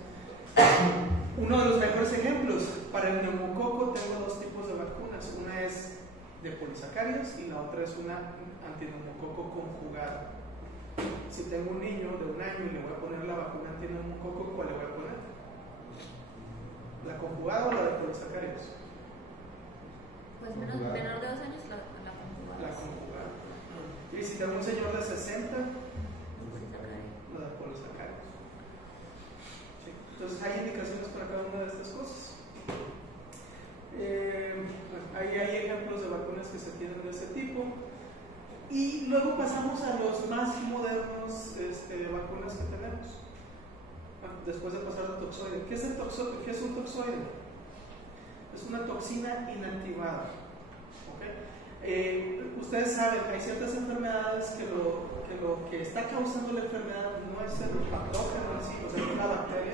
Uno de los mejores ejemplos, para el neumococo tengo 2 tipos de vacunas. Una es de polisacáridos y la otra es una antineumococo conjugada. Si tengo un niño de 1 año y le voy a poner la vacuna antineumococo, ¿cuál le voy a poner? ¿La conjugada o la de polisacáridos? Pues menor de 2 años la conjugada. La conjugada. Y si tengo un señor de 60, la de polisacáridos. Sí. Entonces hay indicaciones para cada una de estas cosas. Hay ejemplos de vacunas que se tienen de ese tipo. Y luego pasamos a los más modernos vacunas que tenemos. Después de pasar al toxoide. ¿Qué es un toxoide? Es una toxina inactivada. ¿Okay? Ustedes saben que hay ciertas enfermedades que lo que está causando la enfermedad no es el patógeno en sí, o sea, no es la bacteria,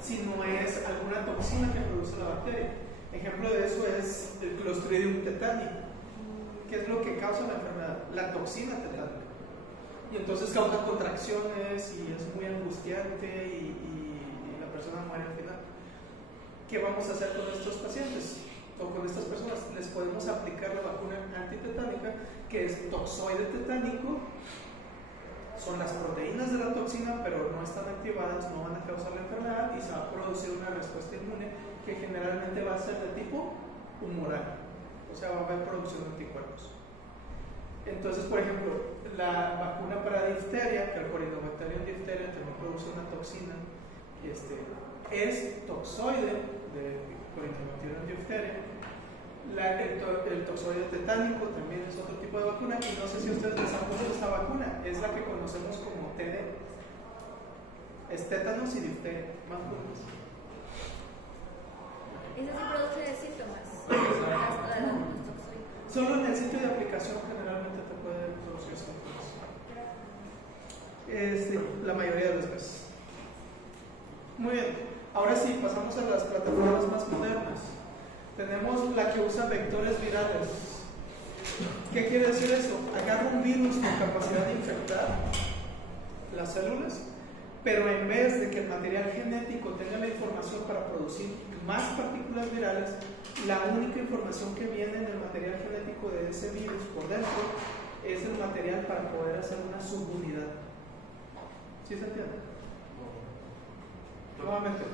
sino es alguna toxina que produce la bacteria. Ejemplo de eso es el Clostridium tetani. ¿Qué es lo que causa la enfermedad? La toxina tetánica. Y entonces causa contracciones y es muy angustiante y la persona muere al final. ¿Qué vamos a hacer con estos pacientes o con estas personas? Les podemos aplicar la vacuna antitetánica, que es toxoide tetánico. Son las proteínas de la toxina, pero no están activadas, no van a causar la enfermedad y se va a producir una respuesta inmune que generalmente va a ser de tipo humoral, o sea, va a haber producción de anticuerpos. Entonces, por ejemplo, la vacuna para difteria, que el Corynebacterium diphtheria también produce una toxina, es toxoide de Corynebacterium diphtheria. El toxoide tetánico también es otro tipo de vacuna, y no sé si ustedes les han puesto esta vacuna, es la que conocemos como TD. Es tétanos y difteria, más juntas. ¿Esa sí produce síntomas? Solo en el sitio de aplicación generalmente te puede producir síntomas. La mayoría de las veces. Muy bien, ahora sí, pasamos a las plataformas más modernas. Tenemos la que usa vectores virales. ¿Qué quiere decir eso? Agarra un virus con capacidad de infectar las células, pero en vez de que el material genético tenga la información para producir más partículas virales, la única información que viene en el material genético de ese virus por dentro es el material para poder hacer una subunidad. ¿Sí se entiende? Nuevamente,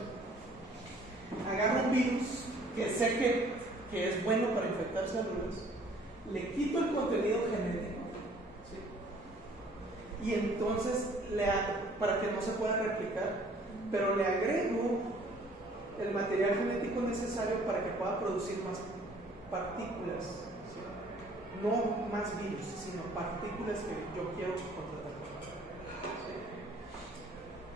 agarro un virus que sé que es bueno para infectar células, le quito el contenido genético, ¿sí? Y entonces para que no se pueda replicar, pero le agrego el material genético necesario para que pueda producir más partículas, ¿sí? No más virus, sino partículas que yo quiero contratar.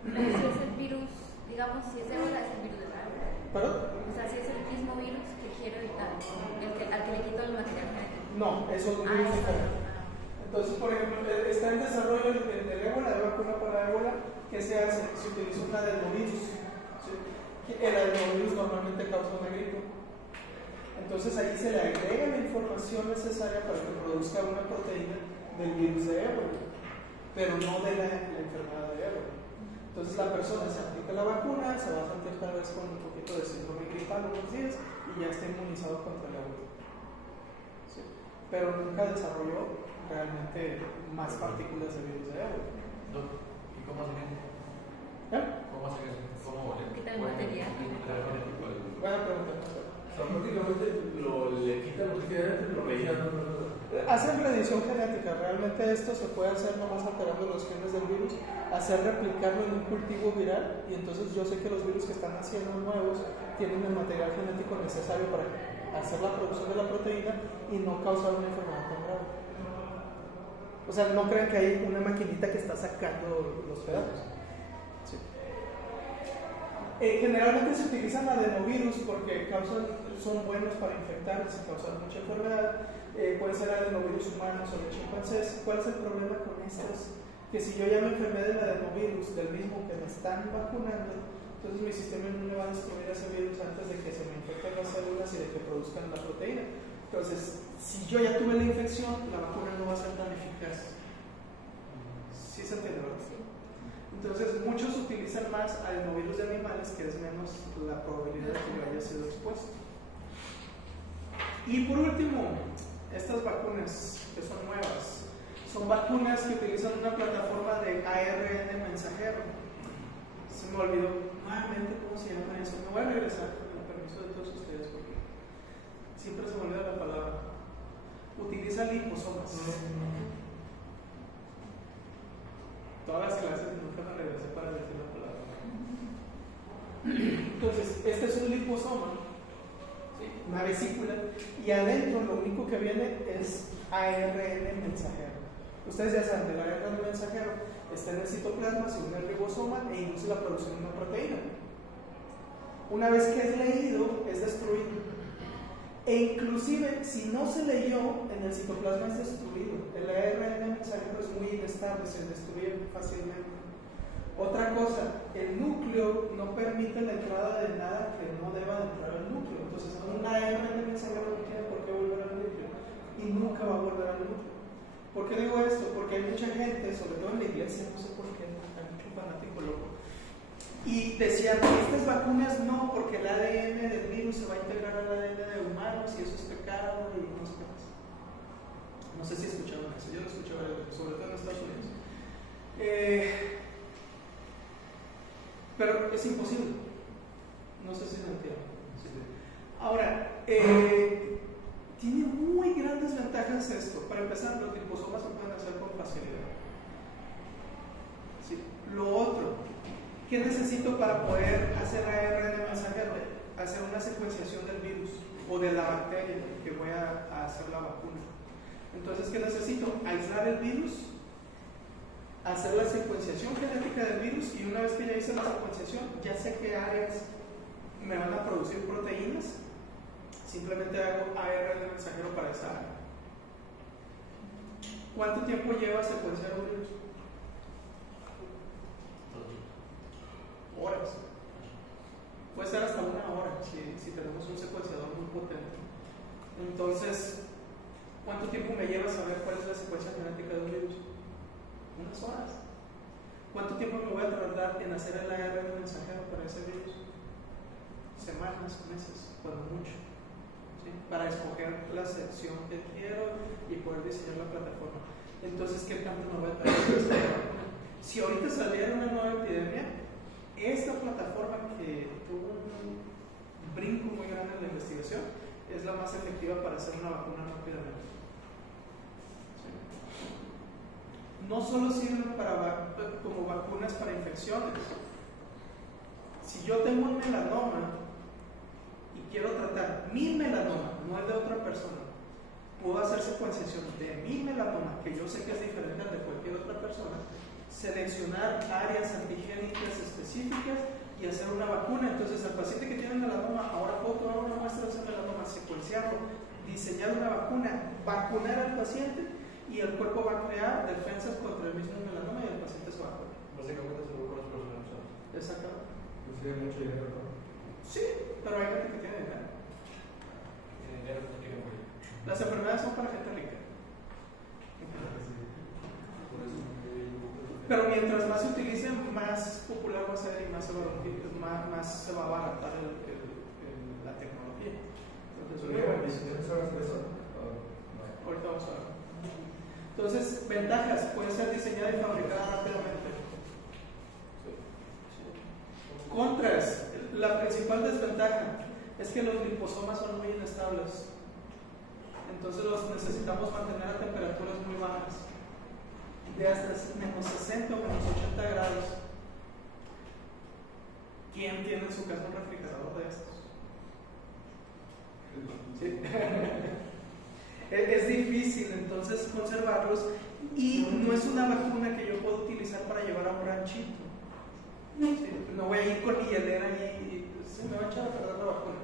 Pero si es el virus, digamos, si es ébola, es el virus de la ébola. ¿Perdón? O sea, si es el mismo virus que quiero evitar, al que le quito el material genético. No, es otro virus diferente. Entonces, por ejemplo, está en desarrollo el ébola, de vacuna para ébola. ¿Qué se hace? Se utiliza un adenovirus. ¿Sí? El adenovirus normalmente causa una gripe. Entonces ahí se le agrega la información necesaria para que produzca una proteína del virus de ébola, pero no de la enfermedad de ébola. Entonces la persona se aplica la vacuna, se va a sentir tal vez con un poquito de síndrome gripal unos días y ya está inmunizado contra el ébola. ¿Sí? Pero nunca desarrolló realmente más partículas de virus de ébola. ¿Y cómo hacen eso? ¿Cómo hacen eso? ¿Cómo le quitan el material? Buena pregunta. Prácticamente le quitan los genes y lo rellenan. Hacen reedición genética. Realmente esto se puede hacer nomás alterando los genes del virus, hacer replicarlo en un cultivo viral, y entonces yo sé que los virus que están haciendo nuevos tienen el material genético necesario para hacer la producción de la proteína y no causar una enfermedad tan grave. O sea, no crean que hay una maquinita que está sacando los pedazos. Sí. Generalmente se utilizan adenovirus porque son buenos para infectar sin causar mucha enfermedad. pueden ser adenovirus humanos o de chimpancés. ¿Cuál es el problema con estas? Que si yo ya me enfermé del adenovirus, del mismo que me están vacunando, entonces mi sistema inmune va a destruir ese virus antes de que se me infecten las células y de que produzcan la proteína. Entonces, si yo ya tuve la infección, la vacuna no va a ser tan eficaz. ¿Sí se entiende, verdad? Sí. Entonces, muchos utilizan más adenovirus de animales, que es menos la probabilidad de que yo haya sido expuesto. Y por último, estas vacunas que son nuevas, son vacunas que utilizan una plataforma de ARN mensajero. Se me olvidó nuevamente cómo se llama eso. Me voy a regresar con el permiso de todos ustedes porque siempre se me olvida la palabra. Utiliza liposomas. Todas las clases nunca me regresé para decir la palabra. Entonces, este es un liposoma, ¿sí? Una vesícula, y adentro lo único que viene es ARN mensajero. Ustedes ya saben, el ARN mensajero está en el citoplasma, se une al ribosoma e induce la producción de una proteína. Una vez que es leído, es destruido. E inclusive, si no se leyó, en el citoplasma es destruido. El ARN mensajero es muy inestable, se destruye fácilmente. Otra cosa, el núcleo no permite la entrada de nada que no deba de entrar al núcleo. Entonces, un ARN mensajero no tiene por qué volver al núcleo y nunca va a volver al núcleo. ¿Por qué digo esto? Porque hay mucha gente, sobre todo en la iglesia, no sé por qué, hay mucho fanático loco, y decían, estas vacunas no, porque el ADN del virus se va a integrar al ADN de humanos y eso es pecado y no sé qué más. No sé si escucharon eso, yo lo escuché varias veces, sobre todo en Estados Unidos. Pero es imposible. No sé si lo entienden. Sí. Ahora, tiene muy grandes ventajas esto. Para empezar, los liposomas se pueden hacer con facilidad. Sí. Lo otro, ¿qué necesito para poder hacer ARN mensajero? Hacer una secuenciación del virus o de la bacteria que voy a hacer la vacuna. Entonces, ¿qué necesito? Aislar el virus, hacer la secuenciación genética del virus, y una vez que ya hice la secuenciación, ya sé qué áreas me van a producir proteínas. Simplemente hago ARN mensajero para esa área. ¿Cuánto tiempo lleva secuenciar un virus? Horas. Puede ser hasta 1 hora si tenemos un secuenciador muy potente. Entonces, ¿cuánto tiempo me lleva saber cuál es la secuencia genética de un virus? Unas horas. ¿Cuánto tiempo me voy a tardar en hacer el ARN mensajero para ese virus? Semanas, meses, cuando mucho. ¿Sí? Para escoger la sección que quiero y poder diseñar la plataforma. Entonces, ¿qué tanto me voy a tardar? Si ahorita saliera una nueva epidemia, esta plataforma que tuvo un brinco muy grande en la investigación es la más efectiva para hacer una vacuna rápidamente. ¿Sí? No solo sirven como vacunas para infecciones. Si yo tengo un melanoma y quiero tratar mi melanoma, no el de otra persona, puedo hacer secuenciación de mi melanoma, que yo sé que es diferente al de cualquier otra persona, seleccionar áreas antigénicas específicas y hacer una vacuna. Entonces, al paciente que tiene melanoma, ahora puedo tomar una muestra de ese melanoma, secuenciarlo, diseñar una vacuna, vacunar al paciente, y el cuerpo va a crear defensas contra el mismo melanoma y el paciente se va a curar. Básicamente se lo con las personas. Exactamente. Pues tiene mucho dinero, ¿no? Sí, pero hay gente que tiene dinero. Tiene dinero, no tiene dinero. Las enfermedades son para gente rica. Pero mientras más se utilicen, más popular va a ser y más se va a abaratar la tecnología. Entonces, ahorita vamos a ver. Entonces, ventajas: puede ser diseñada y fabricada rápidamente. Contras: la principal desventaja es que los liposomas son muy inestables. Entonces los necesitamos mantener a temperaturas muy bajas, de hasta menos 60 o menos 80 grados. ¿Quién tiene en su casa un refrigerador de estos? ¿Sí? Es difícil entonces conservarlos, y no es una vacuna que yo puedo utilizar para llevar a un ranchito. ¿Sí? No voy a ir con mi hielera y se me va a echar a perder la vacuna.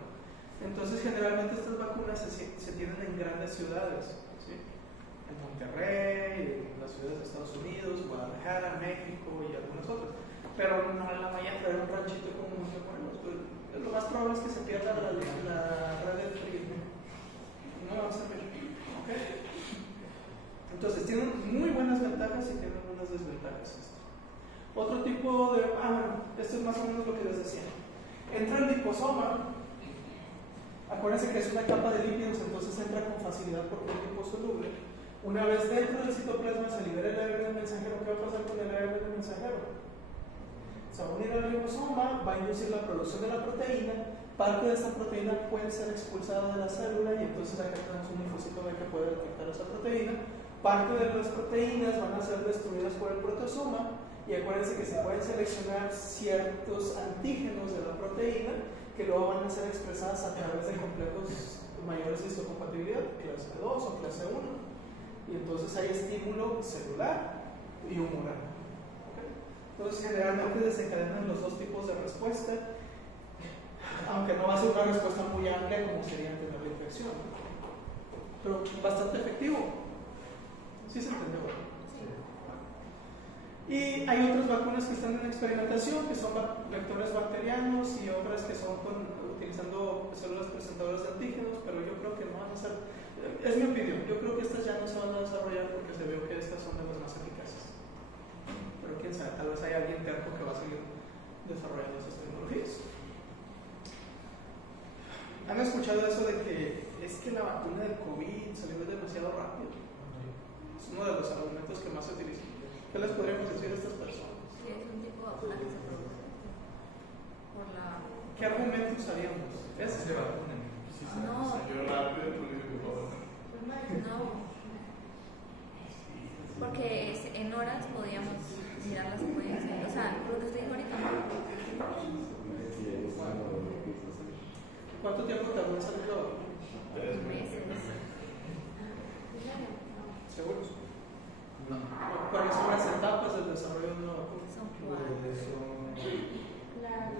Entonces, generalmente estas vacunas se tienen en grandes ciudades. en Monterrey, en las ciudades de Estados Unidos, Guadalajara, México y algunas otras. Pero no la vayan a traer un ranchito como Montemorelos. Pues, lo más probable es que se pierda la red de frío. No va a servir. ¿Okay? Entonces, tienen muy buenas ventajas y tienen unas desventajas. Otro tipo de. Bueno, esto es más o menos lo que les decía. Entra el liposoma. Acuérdense que es una capa de lípidos, entonces entra con facilidad porque es liposoluble. Una vez dentro del citoplasma se libera el ARN mensajero. ¿Qué va a pasar con el ARN mensajero? Se va a unir al liposoma, va a inducir la producción de la proteína. Parte de esa proteína puede ser expulsada de la célula y entonces acá tenemos un linfocito que puede detectar esa proteína. Parte de las proteínas van a ser destruidas por el protosoma y acuérdense que se pueden seleccionar ciertos antígenos de la proteína que luego van a ser expresadas a través de complejos mayores de histocompatibilidad, clase 2 o clase 1. Y entonces hay estímulo celular y humoral. ¿Okay? Entonces generalmente desencadenan los dos tipos de respuesta, aunque no va a ser una respuesta muy amplia como sería antes de la infección, pero bastante efectivo. ¿Sí se entendió? Sí. Y hay otras vacunas que están en experimentación, que son vectores bacterianos y otras que son utilizando células presentadoras de antígenos, pero yo creo que no van a ser, es mi opinión, yo creo que estas ya no se van a desarrollar porque se ve que estas son de las más eficaces. Pero quién sabe, tal vez hay alguien terco que va a seguir desarrollando esas tecnologías. ¿Han escuchado eso de que es que la vacuna del COVID salió demasiado rápido? Es uno de los argumentos que más se utilizan. ¿Qué les podríamos decir a estas personas? Sí, es un tipo de vacuna que se produce por la... ¿Qué argumento usaríamos? Se vacunan. No. Salió rápido, No. Porque en horas podíamos mirar las huellas. O sea, lo que estoy diciendo ahorita. ¿Cuánto tiempo tardó en salir la vacuna? 3 meses. ¿Seguros? No. ¿Cuáles son las etapas del desarrollo de una vacuna? Son 4. La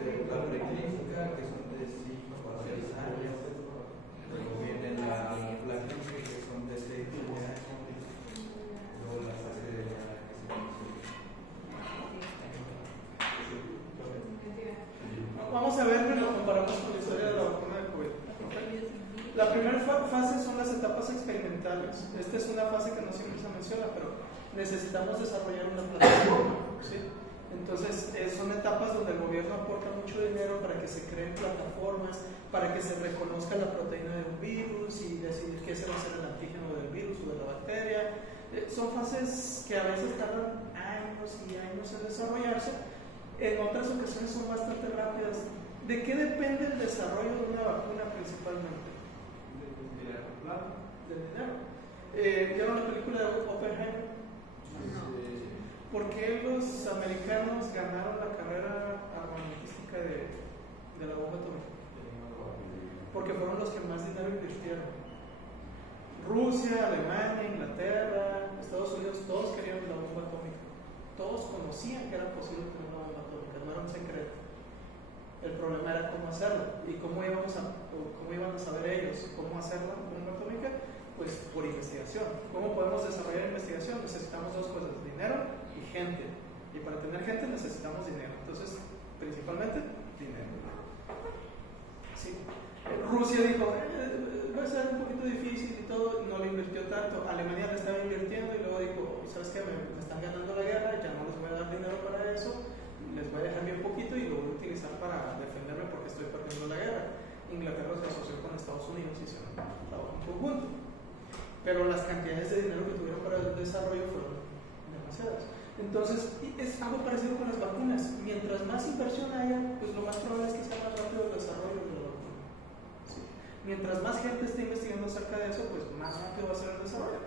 preclínica, que son de 5 a 6 años. Luego viene la clínica, que son de 6 años. Luego la fase de la que se conoce. Vamos a ver, lo comparamos con la historia de la vacuna de COVID. ¿Okay? La primera fase son las etapas experimentales. Esta es una fase que no siempre se menciona, pero necesitamos desarrollar una plataforma. ¿Sí? Entonces, son etapas donde el gobierno aporta mucho dinero para que se creen plataformas, para que se reconozca la proteína de un virus y decidir qué se va a hacer el antígeno del virus o de la bacteria. Son fases que a veces tardan años y años en desarrollarse. En otras ocasiones son bastante rápidas. ¿De qué depende el desarrollo de una vacuna principalmente? Del dinero. ¿Vieron la película de Oppenheimer? ¿Por qué los americanos ganaron la carrera armamentística de la bomba atómica? Porque fueron los que más dinero invirtieron. Rusia, Alemania, Inglaterra, Estados Unidos, todos querían la bomba atómica. Todos conocían que era posible tener una bomba atómica, no era un secreto. El problema era cómo hacerlo. ¿Y cómo iban a saber ellos cómo hacer la bomba atómica? Pues por investigación. ¿Cómo podemos desarrollar investigación? Necesitamos dos cosas, dinero y gente. Y para tener gente necesitamos dinero. Entonces, principalmente, dinero. Sí. Rusia dijo, va a ser un poquito difícil y todo, no le invirtió tanto. Alemania le estaba invirtiendo y luego dijo, ¿sabes qué? Me están ganando la guerra, ya no les voy a dar dinero para eso, les voy a dejar bien poquito y lo voy a utilizar para defenderme porque estoy perdiendo la guerra. Inglaterra se asoció con Estados Unidos y hicieron un trabajo en conjunto. Pero las cantidades de dinero que tuvieron para el desarrollo fueron demasiadas. Entonces, es algo parecido con las vacunas. Mientras más inversión haya, pues lo más probable es que sea más rápido el desarrollo de la vacuna. ¿Sí? Mientras más gente esté investigando acerca de eso, pues más rápido va a ser el desarrollo.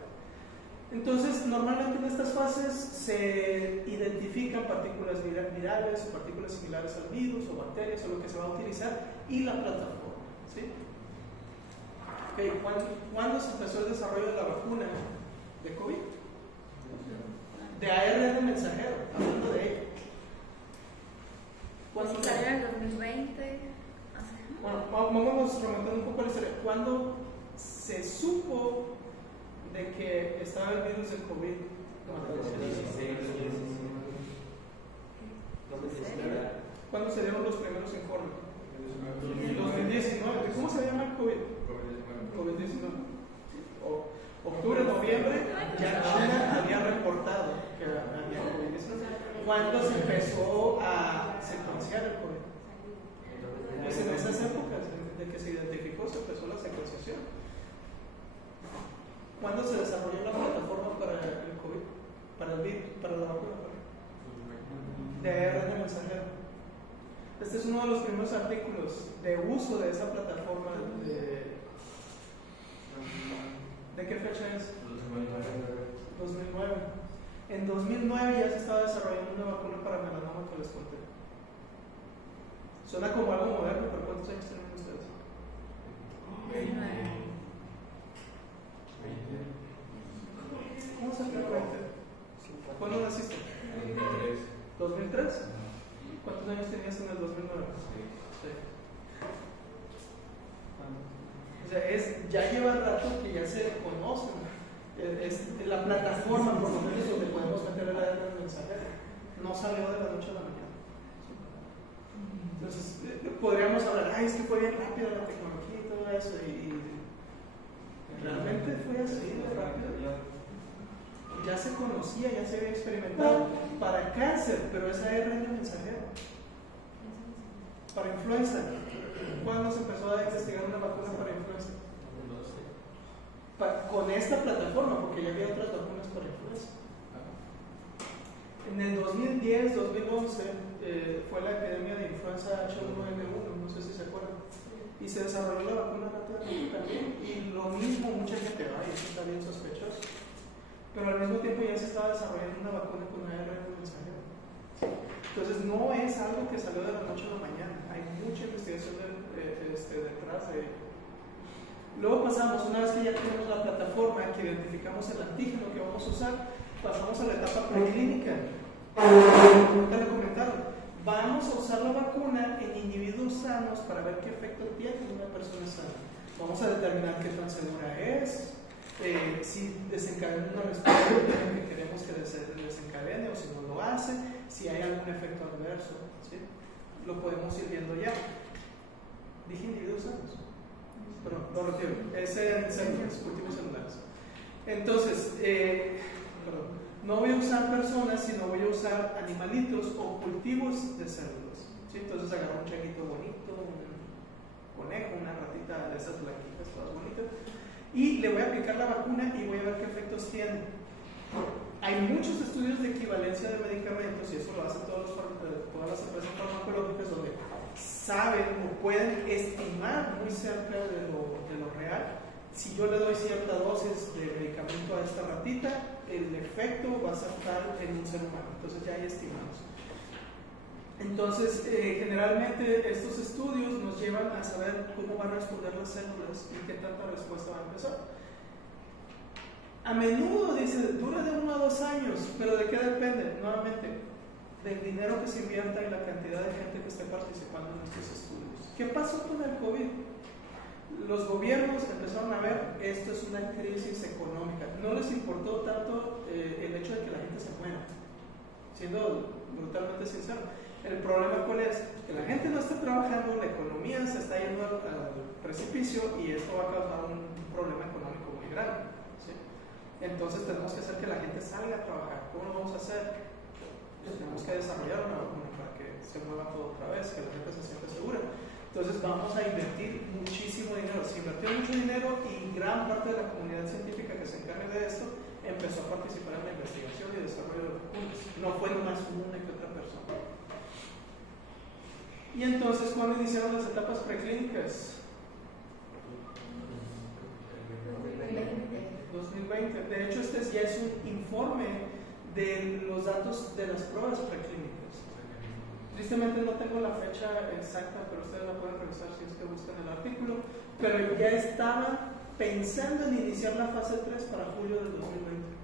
Entonces, normalmente en estas fases se identifican partículas virales o partículas similares al virus o bacterias o lo que se va a utilizar y la plataforma. ¿Sí? Okay. ¿Cuándo se empezó el desarrollo de la vacuna de COVID? De ARN mensajero, hablando de ello. Pues si salió en el 2020. Bueno, vamos remontando un poco la historia. ¿Cuándo se supo de que estaba el virus de COVID. ¿Cuándo se dieron los primeros informes? En 2019. ¿Cómo se llama el COVID? COVID-19. Octubre, noviembre, ya China había reportado que había COVID-19. ¿Cuándo se empezó a secuenciar el COVID? Pues en esas épocas, de que se identificó, se empezó la secuenciación. ¿Cuándo se desarrolló la plataforma para el COVID? Para el virus, para la vacuna. De ARN mensajero. Este es uno de los primeros artículos de uso de esa plataforma. ¿De qué fecha es? 2009. En 2009 ya se estaba desarrollando una vacuna para melanoma que les conté. Suena como algo moderno, pero ¿cuántos años tienen ustedes? 19. ¿Cómo se llama 20? ¿Cuándo naciste? 2003. ¿Cuántos años tenías en el 2009? Sí. O sea, ya lleva rato que ya se conocen. Es la plataforma, por lo menos, donde podemos meter el ARN mensajero. No salió de la noche a la mañana. Entonces, podríamos hablar, es que fue bien rápida la tecnología y todo eso. Y realmente fue así de rápido. Ya se conocía, ya se había experimentado para cáncer, pero es ARN mensajero. Para influenza, ¿cuándo se empezó a investigar una vacuna para influenza? Con esta plataforma, porque ya había otras vacunas para influenza. En el 2010, 2011 fue la epidemia de influenza H1N1, no sé si se acuerdan, y se desarrolló la vacuna rápidamente también, y lo mismo, mucha gente, eso está bien sospechoso. Pero al mismo tiempo ya se estaba desarrollando una vacuna con ARN mensajero. Entonces no es algo que salió de la noche a la mañana, hay mucha investigación detrás de ello. Luego pasamos, una vez que ya tenemos la plataforma, que identificamos el antígeno que vamos a usar, pasamos a la etapa preclínica. Ya lo comentaron, vamos a usar la vacuna en individuos sanos para ver qué efecto tiene en una persona sana. Vamos a determinar qué tan segura es, si desencadena una respuesta que queremos que desencadene o si no lo hace, si hay algún efecto adverso, ¿sí? Lo podemos ir viendo ya. Dije individuos sanos, pero lo retiro, es en células, cultivos celulares. Entonces, no voy a usar personas, sino voy a usar animalitos o cultivos de células, ¿sí? Entonces agarro un changuito bonito, un conejo, una ratita de esas blanquitas, todas bonitas, y le voy a aplicar la vacuna y voy a ver qué efectos tiene. Hay muchos estudios de equivalencia de medicamentos, y eso lo hacen todas las empresas farmacológicas, donde saben o pueden estimar muy cerca de lo real. Si yo le doy cierta dosis de medicamento a esta ratita, el efecto va a ser tal en un ser humano. Entonces ya hay estimados. Entonces, generalmente estos estudios nos llevan a saber cómo van a responder las células y qué tanta respuesta va a empezar. A menudo dice, dura de 1 a 2 años, pero ¿de qué depende? Nuevamente, del dinero que se invierta y la cantidad de gente que esté participando en estos estudios. ¿Qué pasó con el COVID? Los gobiernos empezaron a ver, esto es una crisis económica. No les importó tanto el hecho de que la gente se muera, siendo brutalmente sincero. El problema cuál es, que la gente no está trabajando, la economía se está yendo al precipicio y esto va a causar un problema económico muy grande, ¿sí? Entonces tenemos que hacer que la gente salga a trabajar. ¿Cómo lo vamos a hacer? Tenemos que desarrollar una vacuna para que se mueva todo otra vez, que la gente se sienta segura. Entonces vamos a invertir muchísimo dinero. Se invirtió mucho dinero y gran parte de la comunidad científica que se encarga de esto empezó a participar en la investigación y desarrollo de vacunas. No fue nomás una que otra persona. Y entonces, ¿cuándo iniciaron las etapas preclínicas? 2020. De hecho, este ya es un informe de los datos de las pruebas preclínicas. Tristemente no tengo la fecha exacta, pero ustedes la pueden revisar si es que buscan el artículo. Pero ya estaba pensando en iniciar la fase 3 para julio del 2020.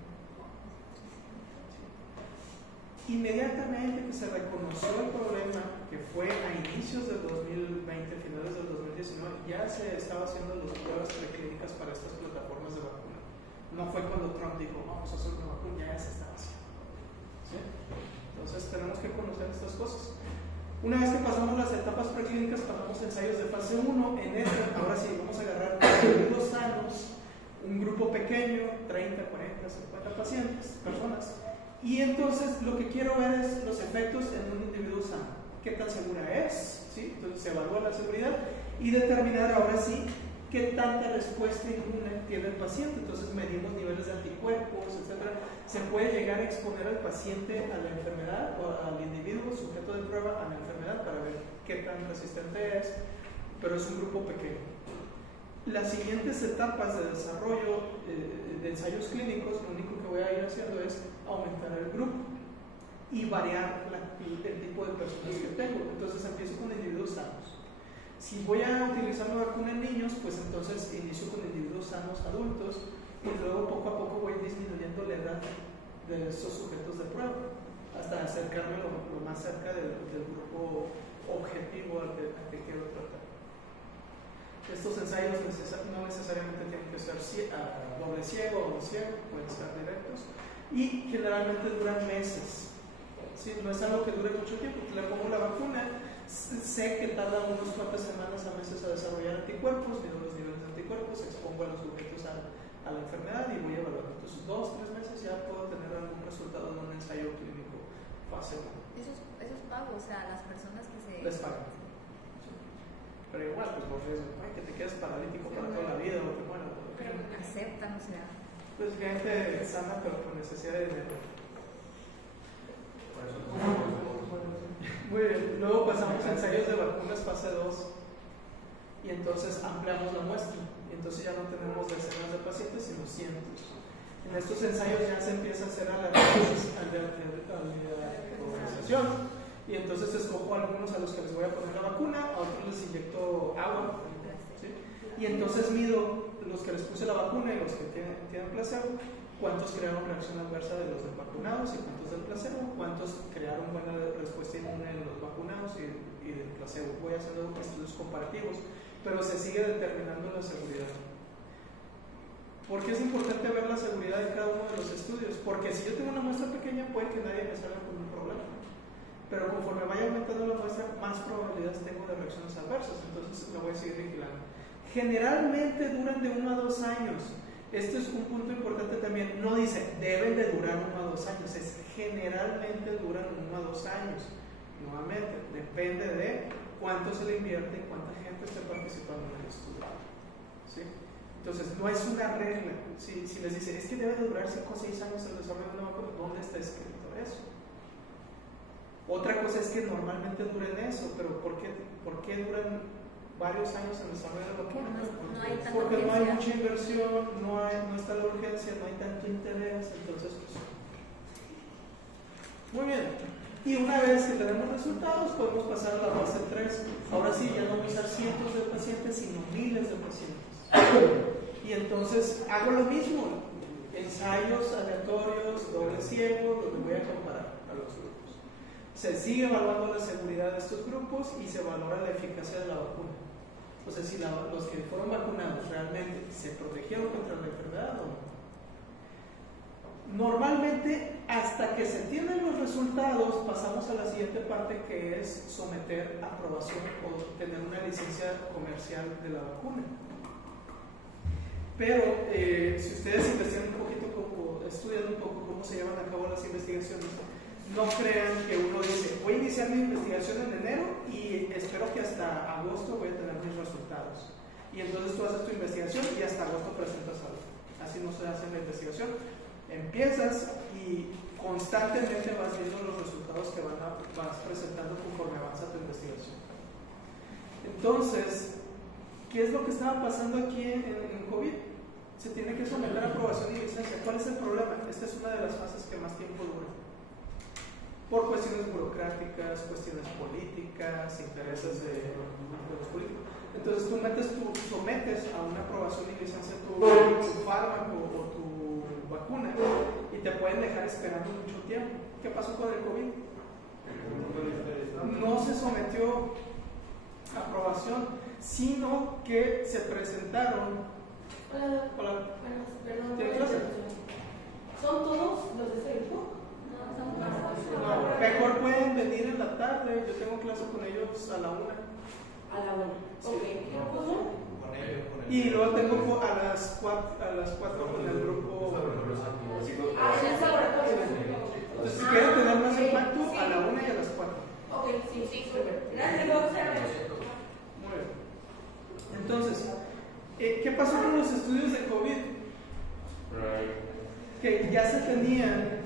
Inmediatamente que se reconoció el problema, que fue a inicios del 2020, finales del 2019, ya se estaba haciendo las pruebas preclínicas para estas plataformas de vacuna. No fue cuando Trump dijo, vamos a hacer una vacuna, ya se estaba haciendo. ¿Sí? Entonces tenemos que conocer estas cosas. Una vez que pasamos las etapas preclínicas, pasamos ensayos de fase 1. En ahora sí, vamos a agarrar individuos sanos, un grupo pequeño, 30, 40, 50 personas. Y entonces lo que quiero ver es los efectos en un individuo sano. ¿Qué tan segura es? ¿Sí? Entonces se evalúa la seguridad y determinar ahora sí qué tanta respuesta inmune tiene el paciente. Entonces medimos niveles de anticuerpos, etc. Se puede llegar a exponer al paciente a la enfermedad o al individuo sujeto de prueba a la enfermedad para ver qué tan resistente es, pero es un grupo pequeño. Las siguientes etapas de desarrollo de ensayos clínicos, lo único que voy a ir haciendo es aumentar el grupo y variar el tipo de personas que tengo. Entonces empiezo con individuos sanos. Si voy a utilizar la vacuna en niños, pues entonces inicio con individuos sanos adultos y luego poco a poco voy disminuyendo la edad de esos sujetos de prueba hasta acercarme lo más cerca del grupo objetivo al que quiero tratar. Estos ensayos no necesariamente tienen que ser doble ciego o ciego, pueden ser directos y generalmente duran meses. ¿Sí? No es algo que dure mucho tiempo. Le pongo la vacuna, sé que tarda unas cuantas semanas a meses a desarrollar anticuerpos, mido los niveles de anticuerpos, expongo a los sujetos a la enfermedad y voy evaluando. Entonces, 2-3 meses ya puedo tener algún resultado en un ensayo clínico fase 1. Eso es pago, o sea, las personas que se... Les pagan. Sí. Pero igual, pues vos dices, que te quedas paralítico para toda la vida o que mueras. Pero aceptan, o sea. Pues gente sana, pero con necesidad de dinero. Muy bien, luego pasamos a ensayos de vacunas fase 2 y entonces ampliamos la muestra y entonces ya no tenemos decenas de pacientes sino cientos. En estos ensayos ya se empieza a hacer organización y entonces escojo a algunos a los que les voy a poner la vacuna, a otros les inyecto agua, ¿sí? Y entonces mido los que les puse la vacuna y los que tienen placebo, cuántos crearon reacción adversa de los vacunados y cuántos del placebo, cuántos crearon buena respuesta inmune de los vacunados y del placebo. Voy haciendo estudios comparativos, pero se sigue determinando la seguridad. ¿Por qué es importante ver la seguridad de cada uno de los estudios? Porque si yo tengo una muestra pequeña, puede que nadie me salga con un problema. Pero conforme vaya aumentando la muestra, más probabilidades tengo de reacciones adversas. Entonces la voy a seguir vigilando. Generalmente duran de 1 a 2 años. Esto es un punto importante también. No dice deben de durar 1 a 2 años, es generalmente duran 1 a 2 años. Nuevamente, depende de cuánto se le invierte y cuánta gente esté participando en el estudio. ¿Sí? Entonces, no es una regla. Si les dice es que debe de durar 5 o 6 años el desarrollo de una vacuna, ¿dónde está escrito eso? Otra cosa es que normalmente duren eso, pero ¿por qué duran varios años en desarrollo de la vacuna? Porque no hay mucha inversión, no está la urgencia, no hay tanto interés, entonces pues... Muy bien, y una vez que tenemos resultados podemos pasar a la fase 3. Ahora sí, ya no voy a usar cientos de pacientes sino miles de pacientes y entonces hago lo mismo, ensayos aleatorios, doble ciego, donde voy a comparar a los grupos. Se sigue evaluando la seguridad de estos grupos y se valora la eficacia de la vacuna. O sea, si los que fueron vacunados realmente se protegieron contra la enfermedad o no. Normalmente, hasta que se tienen los resultados, pasamos a la siguiente parte, que es someter a aprobación o tener una licencia comercial de la vacuna. Pero si ustedes investigan un poquito, estudian un poco cómo se llevan a cabo las investigaciones, no crean que uno dice, voy a iniciar mi investigación en enero y espero que hasta agosto voy a tener mis resultados. Y entonces tú haces tu investigación y hasta agosto presentas algo. Así no se hace la investigación. Empiezas y constantemente vas viendo los resultados que vas presentando conforme avanza tu investigación. Entonces, ¿qué es lo que estaba pasando aquí en COVID? Se tiene que someter a aprobación y licencia. ¿Cuál es el problema? Esta es una de las fases que más tiempo dura. Por cuestiones burocráticas, cuestiones políticas, intereses de los políticos. Entonces tú sometes a una aprobación y licencia tu fármaco o tu vacuna y te pueden dejar esperando mucho tiempo. ¿Qué pasó con el COVID? No se sometió a aprobación, sino que se presentaron Hola. Hola. Perdón. ¿Tienes clase? ¿Son todos los de Facebook? No, mejor pueden venir en la tarde. Yo tengo clase con ellos a la 1. A la 1. Sí. Ok. Con ellos, con el- Y luego tengo a las 4 con el grupo. Ya está ahora. Entonces, si quieren tener más impacto, a la 1 y a las 4. Ok, sí, súper. Gracias, doctora. Muy bien. Entonces, ¿qué pasó con los estudios de COVID? Que ya se tenían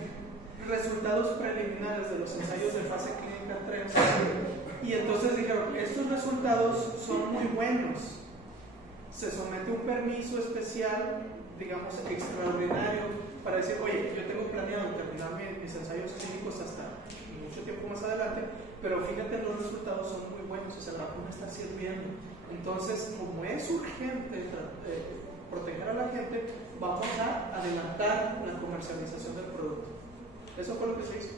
resultados preliminares de los ensayos de fase clínica 3. Y entonces dijeron, estos resultados son muy buenos. Se somete un permiso especial, digamos, extraordinario, para decir, oye, yo tengo planeado terminar mis ensayos clínicos hasta mucho tiempo más adelante, pero fíjate, los resultados son muy buenos, o sea, la vacuna está sirviendo. Entonces, como es urgente proteger a la gente, vamos a adelantar la comercialización del producto. Eso fue lo que se hizo.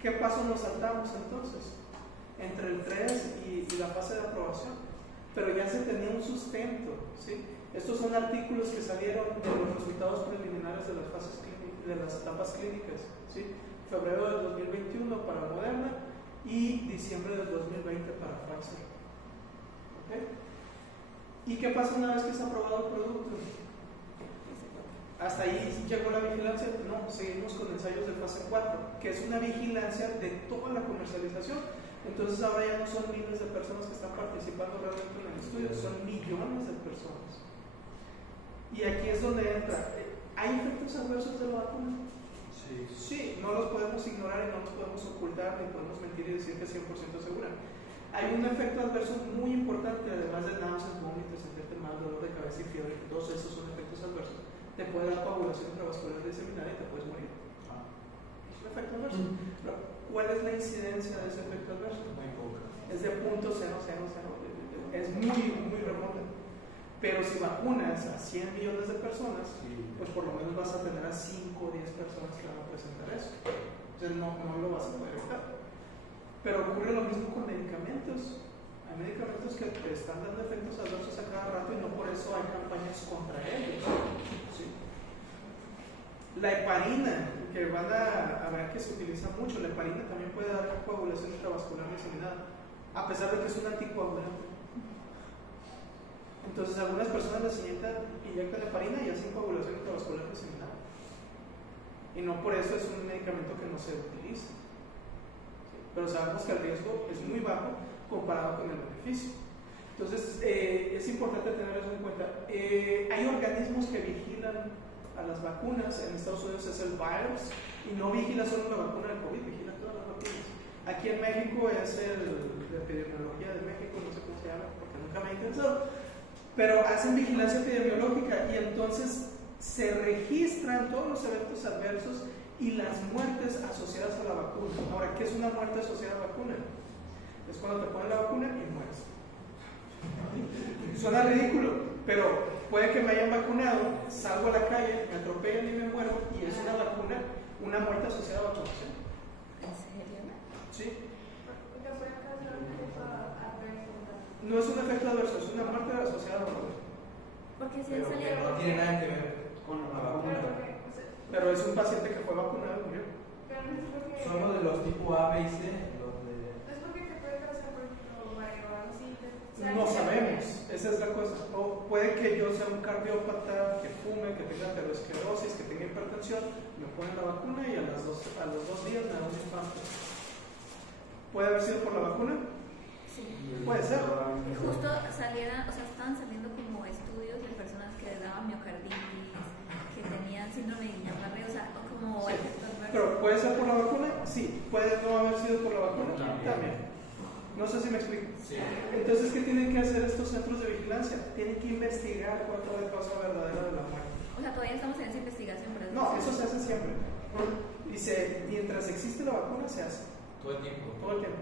¿Qué paso nos saltamos entonces? Entre el 3 y la fase de aprobación. Pero ya se tenía un sustento, ¿sí? Estos son artículos que salieron de los resultados preliminares de las etapas clínicas, ¿sí? Febrero del 2021 para Moderna y diciembre del 2020 para Pfizer. ¿Okay? ¿Y qué pasa una vez que está aprobado el producto? ¿Hasta ahí llegó la vigilancia? No, seguimos con ensayos de fase 4, que es una vigilancia de toda la comercialización. Entonces ahora ya no son miles de personas que están participando realmente en el estudio, son millones de personas. Y aquí es donde entra. ¿Hay efectos adversos de la vacuna? Sí, no los podemos ignorar y no los podemos ocultar, ni podemos mentir y decir que es 100% segura. Hay un efecto adverso muy importante, además de náuseas, vómitos, sentirte mal, dolor de cabeza y fiebre, que todos esos son efectos adversos. Te puede dar coagulación intravascular diseminada y te puedes morir. Es un efecto adverso. Pero, ¿cuál es la incidencia de ese efecto adverso? Muy poca. Es de 0.000, es muy remota. Pero si vacunas a 100 millones de personas, pues por lo menos vas a tener a 5 o 10 personas que van a presentar eso. Entonces no lo vas a poder evitar. Pero ocurre lo mismo con medicamentos. Hay medicamentos que te están dando efectos adversos a cada rato y no por eso hay campañas contra ellos. ¿Sí? La heparina, que van a ver que se utiliza mucho, la heparina también puede dar coagulación intravascular diseminada, a pesar de que es un anticoagulante. Entonces algunas personas les inyectan heparina y hacen coagulación intravascular diseminada. Y no por eso es un medicamento que no se utiliza. ¿Sí? Pero sabemos que el riesgo es muy bajo comparado con el beneficio. Entonces es importante tener eso en cuenta. Hay organismos que vigilan a las vacunas. En Estados Unidos es el VAERS y no vigila solo la vacuna del COVID, vigila todas las vacunas. Aquí en México es la epidemiología de México, no sé cómo se llama porque nunca me ha interesado, pero hacen vigilancia epidemiológica y entonces se registran todos los eventos adversos y las muertes asociadas a la vacuna. Ahora, ¿qué es una muerte asociada a la vacuna? Es cuando te ponen la vacuna y mueres. Suena ridículo, pero puede que me hayan vacunado, salgo a la calle, me atropellan y me muero, y es una vacuna, una muerte asociada a vacunación. ¿En serio? Sí. No es un efecto adverso, es una muerte asociada a vacuna. Porque si Pero han que salido. no tiene nada que ver con la vacuna. Pero es un paciente que fue vacunado y murió. Solo de los tipo A, B y C, los de... No sabemos, esa es la cosa. O puede que yo sea un cardiópata, que fume, que tenga aterosclerosis, que tenga hipertensión, me ponen la vacuna y a los dos días me da un infarto. ¿Puede haber sido por la vacuna? Sí. Puede ser. Y justo estaban saliendo como estudios de personas que les daban miocarditis, que tenían síndrome de Guillain-Barré, o sea, como Sí. efectos adversos. Pero ¿puede ser por la vacuna? Sí. ¿Puede no haber sido por la vacuna? También. No sé si me explico. Sí. Entonces, ¿qué tienen que hacer estos centros de vigilancia? Tienen que investigar cuál fue la causa verdadera de la muerte. O sea, todavía estamos en esa investigación, pero No, eso se hace siempre. Mientras existe la vacuna, se hace. Todo el tiempo. Todo el tiempo.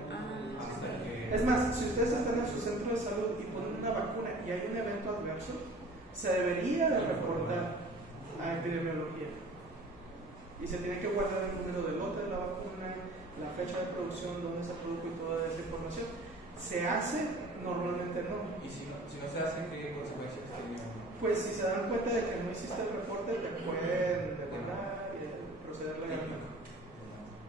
Hasta que... Es más, si ustedes están en su centro de salud y ponen una vacuna y hay un evento adverso, se debería de reportar a epidemiología. Y se tiene que guardar el número de lote de la vacuna, la fecha de producción, dónde se produjo y toda esa información. ¿Se hace? Normalmente no. Y si no se hace, ¿qué consecuencias tiene? pues si se dan cuenta de que no hiciste el reporte, te pueden demandar y proceder legalmente.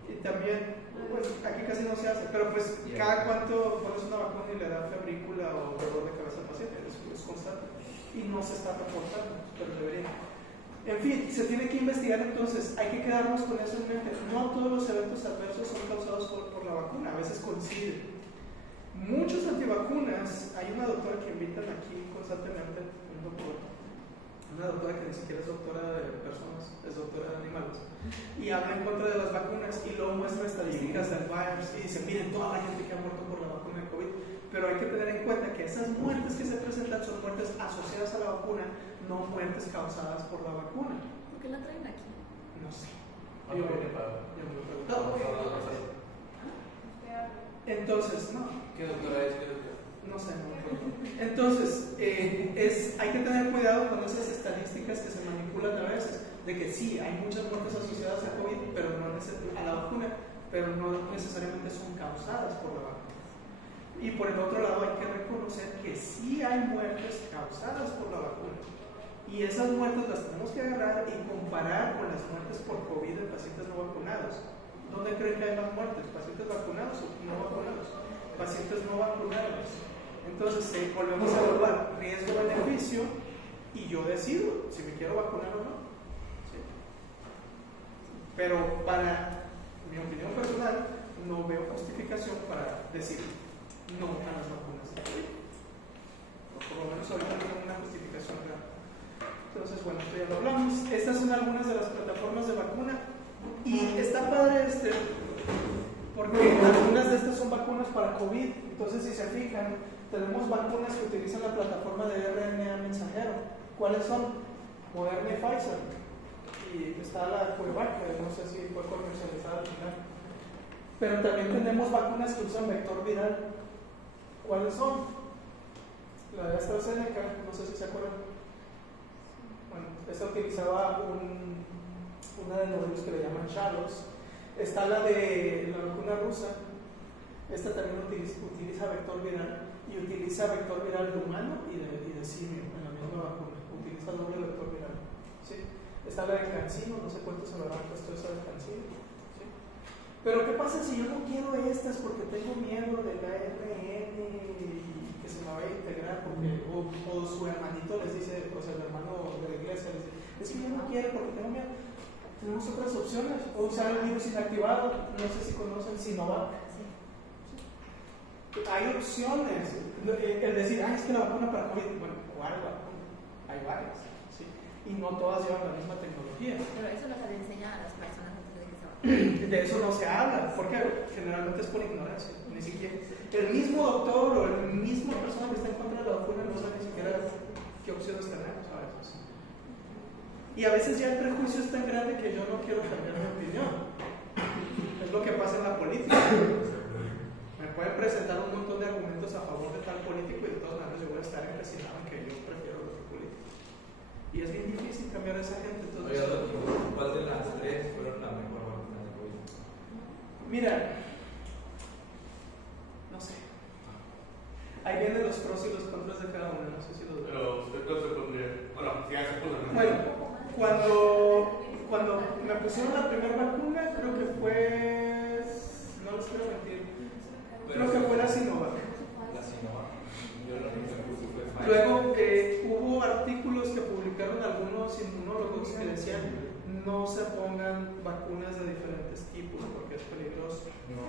Y también, pues aquí casi no se hace, pero pues cada cuánto pones una vacuna y le da febrícula o dolor de cabeza al paciente, es constante y no se está reportando, pero debería. En fin, se tiene que investigar, entonces hay que quedarnos con eso en mente. No todos los eventos adversos son causados por la vacuna, a veces coinciden. Muchos antivacunas, hay una doctora que invitan aquí constantemente, una doctora que ni siquiera es doctora de personas, es doctora de animales, y habla en contra de las vacunas y luego muestra estadísticas del virus y dice, miren toda la gente que ha muerto por la vacuna de COVID, pero hay que tener en cuenta que esas muertes que se presentan son muertes asociadas a la vacuna, no muertes causadas por la vacuna. ¿Por qué la traen aquí? No sé. Yo me lo he preguntado. Entonces, no. ¿Qué doctora es? No sé, no me acuerdo. Entonces, hay que tener cuidado con esas estadísticas que se manipulan a veces, de que sí, hay muchas muertes asociadas a COVID, pero no a la vacuna, pero no necesariamente son causadas por la vacuna. Y por el otro lado hay que reconocer que sí hay muertes causadas por la vacuna. Y esas muertes las tenemos que agarrar y comparar con las muertes por COVID en pacientes no vacunados. ¿Dónde creen que hay más muertes? ¿Pacientes vacunados o no vacunados? Pacientes no vacunados. Entonces, volvemos a evaluar riesgo-beneficio y yo decido si me quiero vacunar o no. ¿Sí? Pero para mi opinión personal, no veo justificación para decir no a las vacunas de COVID. O por lo menos ahorita no tengo una justificación real. Entonces, bueno, esto ya lo hablamos. Estas son algunas de las plataformas de vacuna. Y está padre porque algunas de estas son vacunas para COVID. Entonces, si se fijan, tenemos vacunas que utilizan la plataforma de RNA mensajero. ¿Cuáles son? Moderna y Pfizer. Y está la CureVac, que no sé si fue comercializada al final. Pero también tenemos vacunas que usan vector viral. ¿Cuáles son? La de AstraZeneca, no sé si se acuerdan. Bueno, esta utilizaba una de los que le llaman Shalos. Está la de la vacuna rusa. Esta también utiliza vector viral y utiliza vector viral de humano y de simio en la misma vacuna. Utiliza doble vector viral. ¿Sí? Está la de CanSino, no sé cuántos se lo habrán puesto esa de CanSino. ¿Sí? Pero ¿qué pasa si yo no quiero estas porque tengo miedo del ARN y que se me vaya a integrar? Porque, o su hermanito les dice, o sea, el hermano de la iglesia les dice, es que yo no quiero porque tengo miedo. Tenemos otras opciones, o usar el virus inactivado, no sé si conocen Sinovac. Hay opciones, el decir, es que la vacuna para COVID, bueno, ¿cuál vacuna? Hay varias, ¿sí? Y no todas llevan la misma tecnología. Pero eso lo que le enseñan a las personas antes de que se vacunen. De eso no se habla, porque generalmente es por ignorancia, ni siquiera. El mismo doctor o la misma persona que está en contra de la vacuna no sabe ni siquiera qué opciones tenemos a veces. Y a veces ya el prejuicio es tan grande que yo no quiero cambiar mi opinión. Es lo que pasa en la política. Me pueden presentar un montón de argumentos a favor de tal político y de todas maneras yo voy a estar empecinado en que yo prefiero el otro político. Y es bien difícil cambiar a esa gente. Entonces, ¿cuál de las tres fueron la mejor vacuna de COVID? Mira, no sé. Ahí vienen los pros y los contras de cada una, no sé si los... Pero usted no se pondría. Bueno, si hace por la Bueno, cuando me pusieron la primera vacuna, creo que fue, no les quiero mentir, creo que fue la Sinovac. La Sinovac. Yo lo único que puse fue Pfizer. Luego hubo artículos que publicaron algunos inmunólogos que decían no se pongan vacunas de diferentes tipos porque es peligroso. No.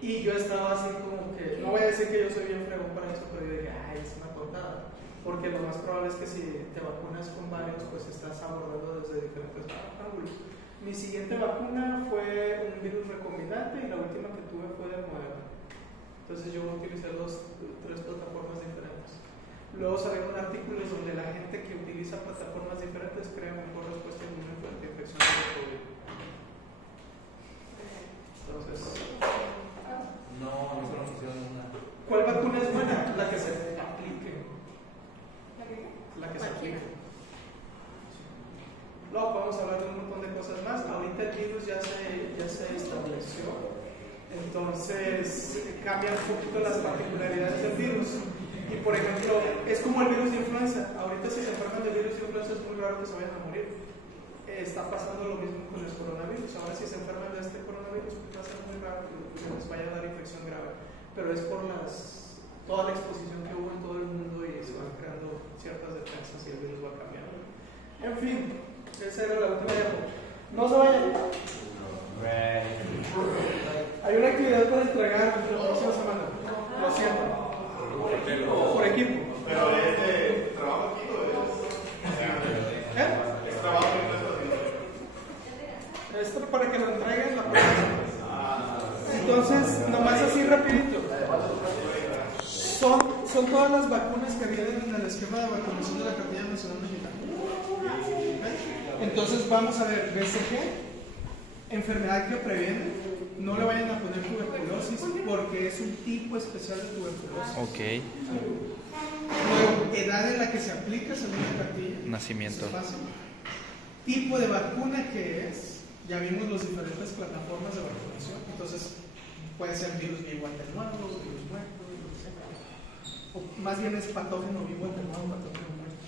Y yo estaba así como que, no voy a decir que yo soy bien fregón para eso, pero yo dije, es una tontada. Porque lo más probable es que si te vacunas con varios, pues estás abordando desde diferentes ángulos. Mi siguiente vacuna fue un virus recombinante y la última que tuve fue de Moderna. Entonces yo utilicé tres plataformas diferentes. Luego salieron artículos donde la gente que utiliza plataformas diferentes crea mejor respuesta inmune frente a infecciones de COVID. Entonces, No, a mí solo me pusieron una. ¿cuál vacuna es buena? La que se aplique. La que se aplique. Luego podemos hablar de un montón de cosas más. Ahorita el virus ya se estableció. Entonces cambian un poquito las particularidades del virus. Y por ejemplo, es como el virus de influenza. Ahorita si se enferman del virus de influenza es muy raro que se vayan a morir. Está pasando lo mismo con el coronavirus. Ahora si se enferman de este coronavirus va a ser muy raro que les vaya a dar infección grave. Pero es por toda la exposición que hubo en todo el mundo y se van creando ciertas defensas y el virus va cambiando. En fin, esa era la última diapositiva. No se vayan. Hay una actividad para entregar la próxima semana. Lo siento. Por equipo. Pero es de trabajo aquí o es trabajo en esto para que lo entreguen la próxima. Entonces, nomás así rapidito. Son todas las vacunas que vienen en el esquema de vacunación de la Capilla Nacional Mexicana. Entonces vamos a ver BCG, enfermedad que previene. No le vayan a poner tuberculosis porque es un tipo especial de tuberculosis. Ok. Luego, edad en la que se aplica según la cartilla. Nacimiento. Tipo de vacuna que es. Ya vimos las diferentes plataformas de vacunación. Entonces, puede ser virus vivo atenuado, virus muerto, o más bien es patógeno vivo atenuado, patógeno muerto.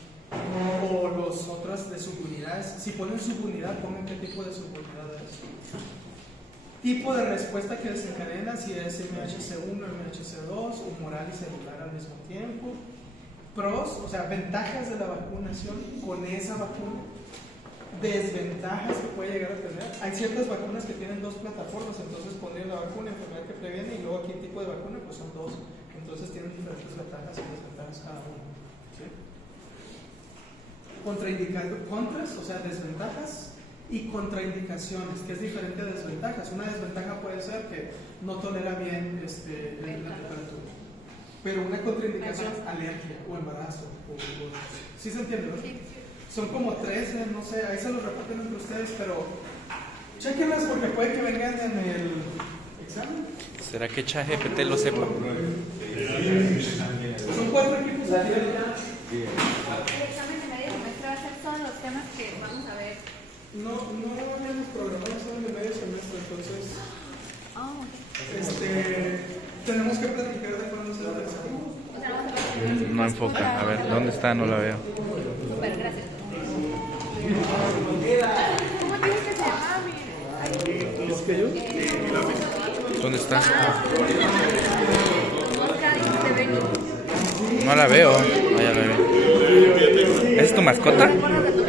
O los otras de subunidades. Si ponen subunidad, pongan qué tipo de subunidad es. Tipo de respuesta que desencadena, si es MHC1, MHC2, humoral y celular al mismo tiempo. Pros, o sea, ventajas de la vacunación con esa vacuna. Desventajas que puede llegar a tener. Hay ciertas vacunas que tienen dos plataformas, entonces poner la vacuna, enfermedad que previene, y luego aquí el tipo de vacuna, pues son dos. Entonces tienen diferentes ventajas y desventajas cada uno. ¿Sí? Contras, o sea, desventajas. Y contraindicaciones, que es diferente a desventajas. Una desventaja puede ser que no tolera bien la temperatura. Pero una contraindicación, alergia o embarazo. ¿Sí se entiende? ¿No? Sí. Son como 13, no sé, ahí se los reparten entre ustedes, pero chequenlas porque puede que vengan en el examen. ¿Será que ChatGPT lo sepa? Son 4 equipos aquí. El examen de medio semestre va a ser todos los temas que vamos a ver. No habíamos programado examen de medio semestre, entonces tenemos que platicar de cuándo se va el examen. No enfoca. A ver, ¿dónde está? No la veo. Super, gracias. ¿Cómo tienes que se llama? ¿Es que yo? ¿Dónde está? Oscar, ¿te ven? No la veo. Ah, ya la veo. ¿Es tu mascota? Recuerdo que tú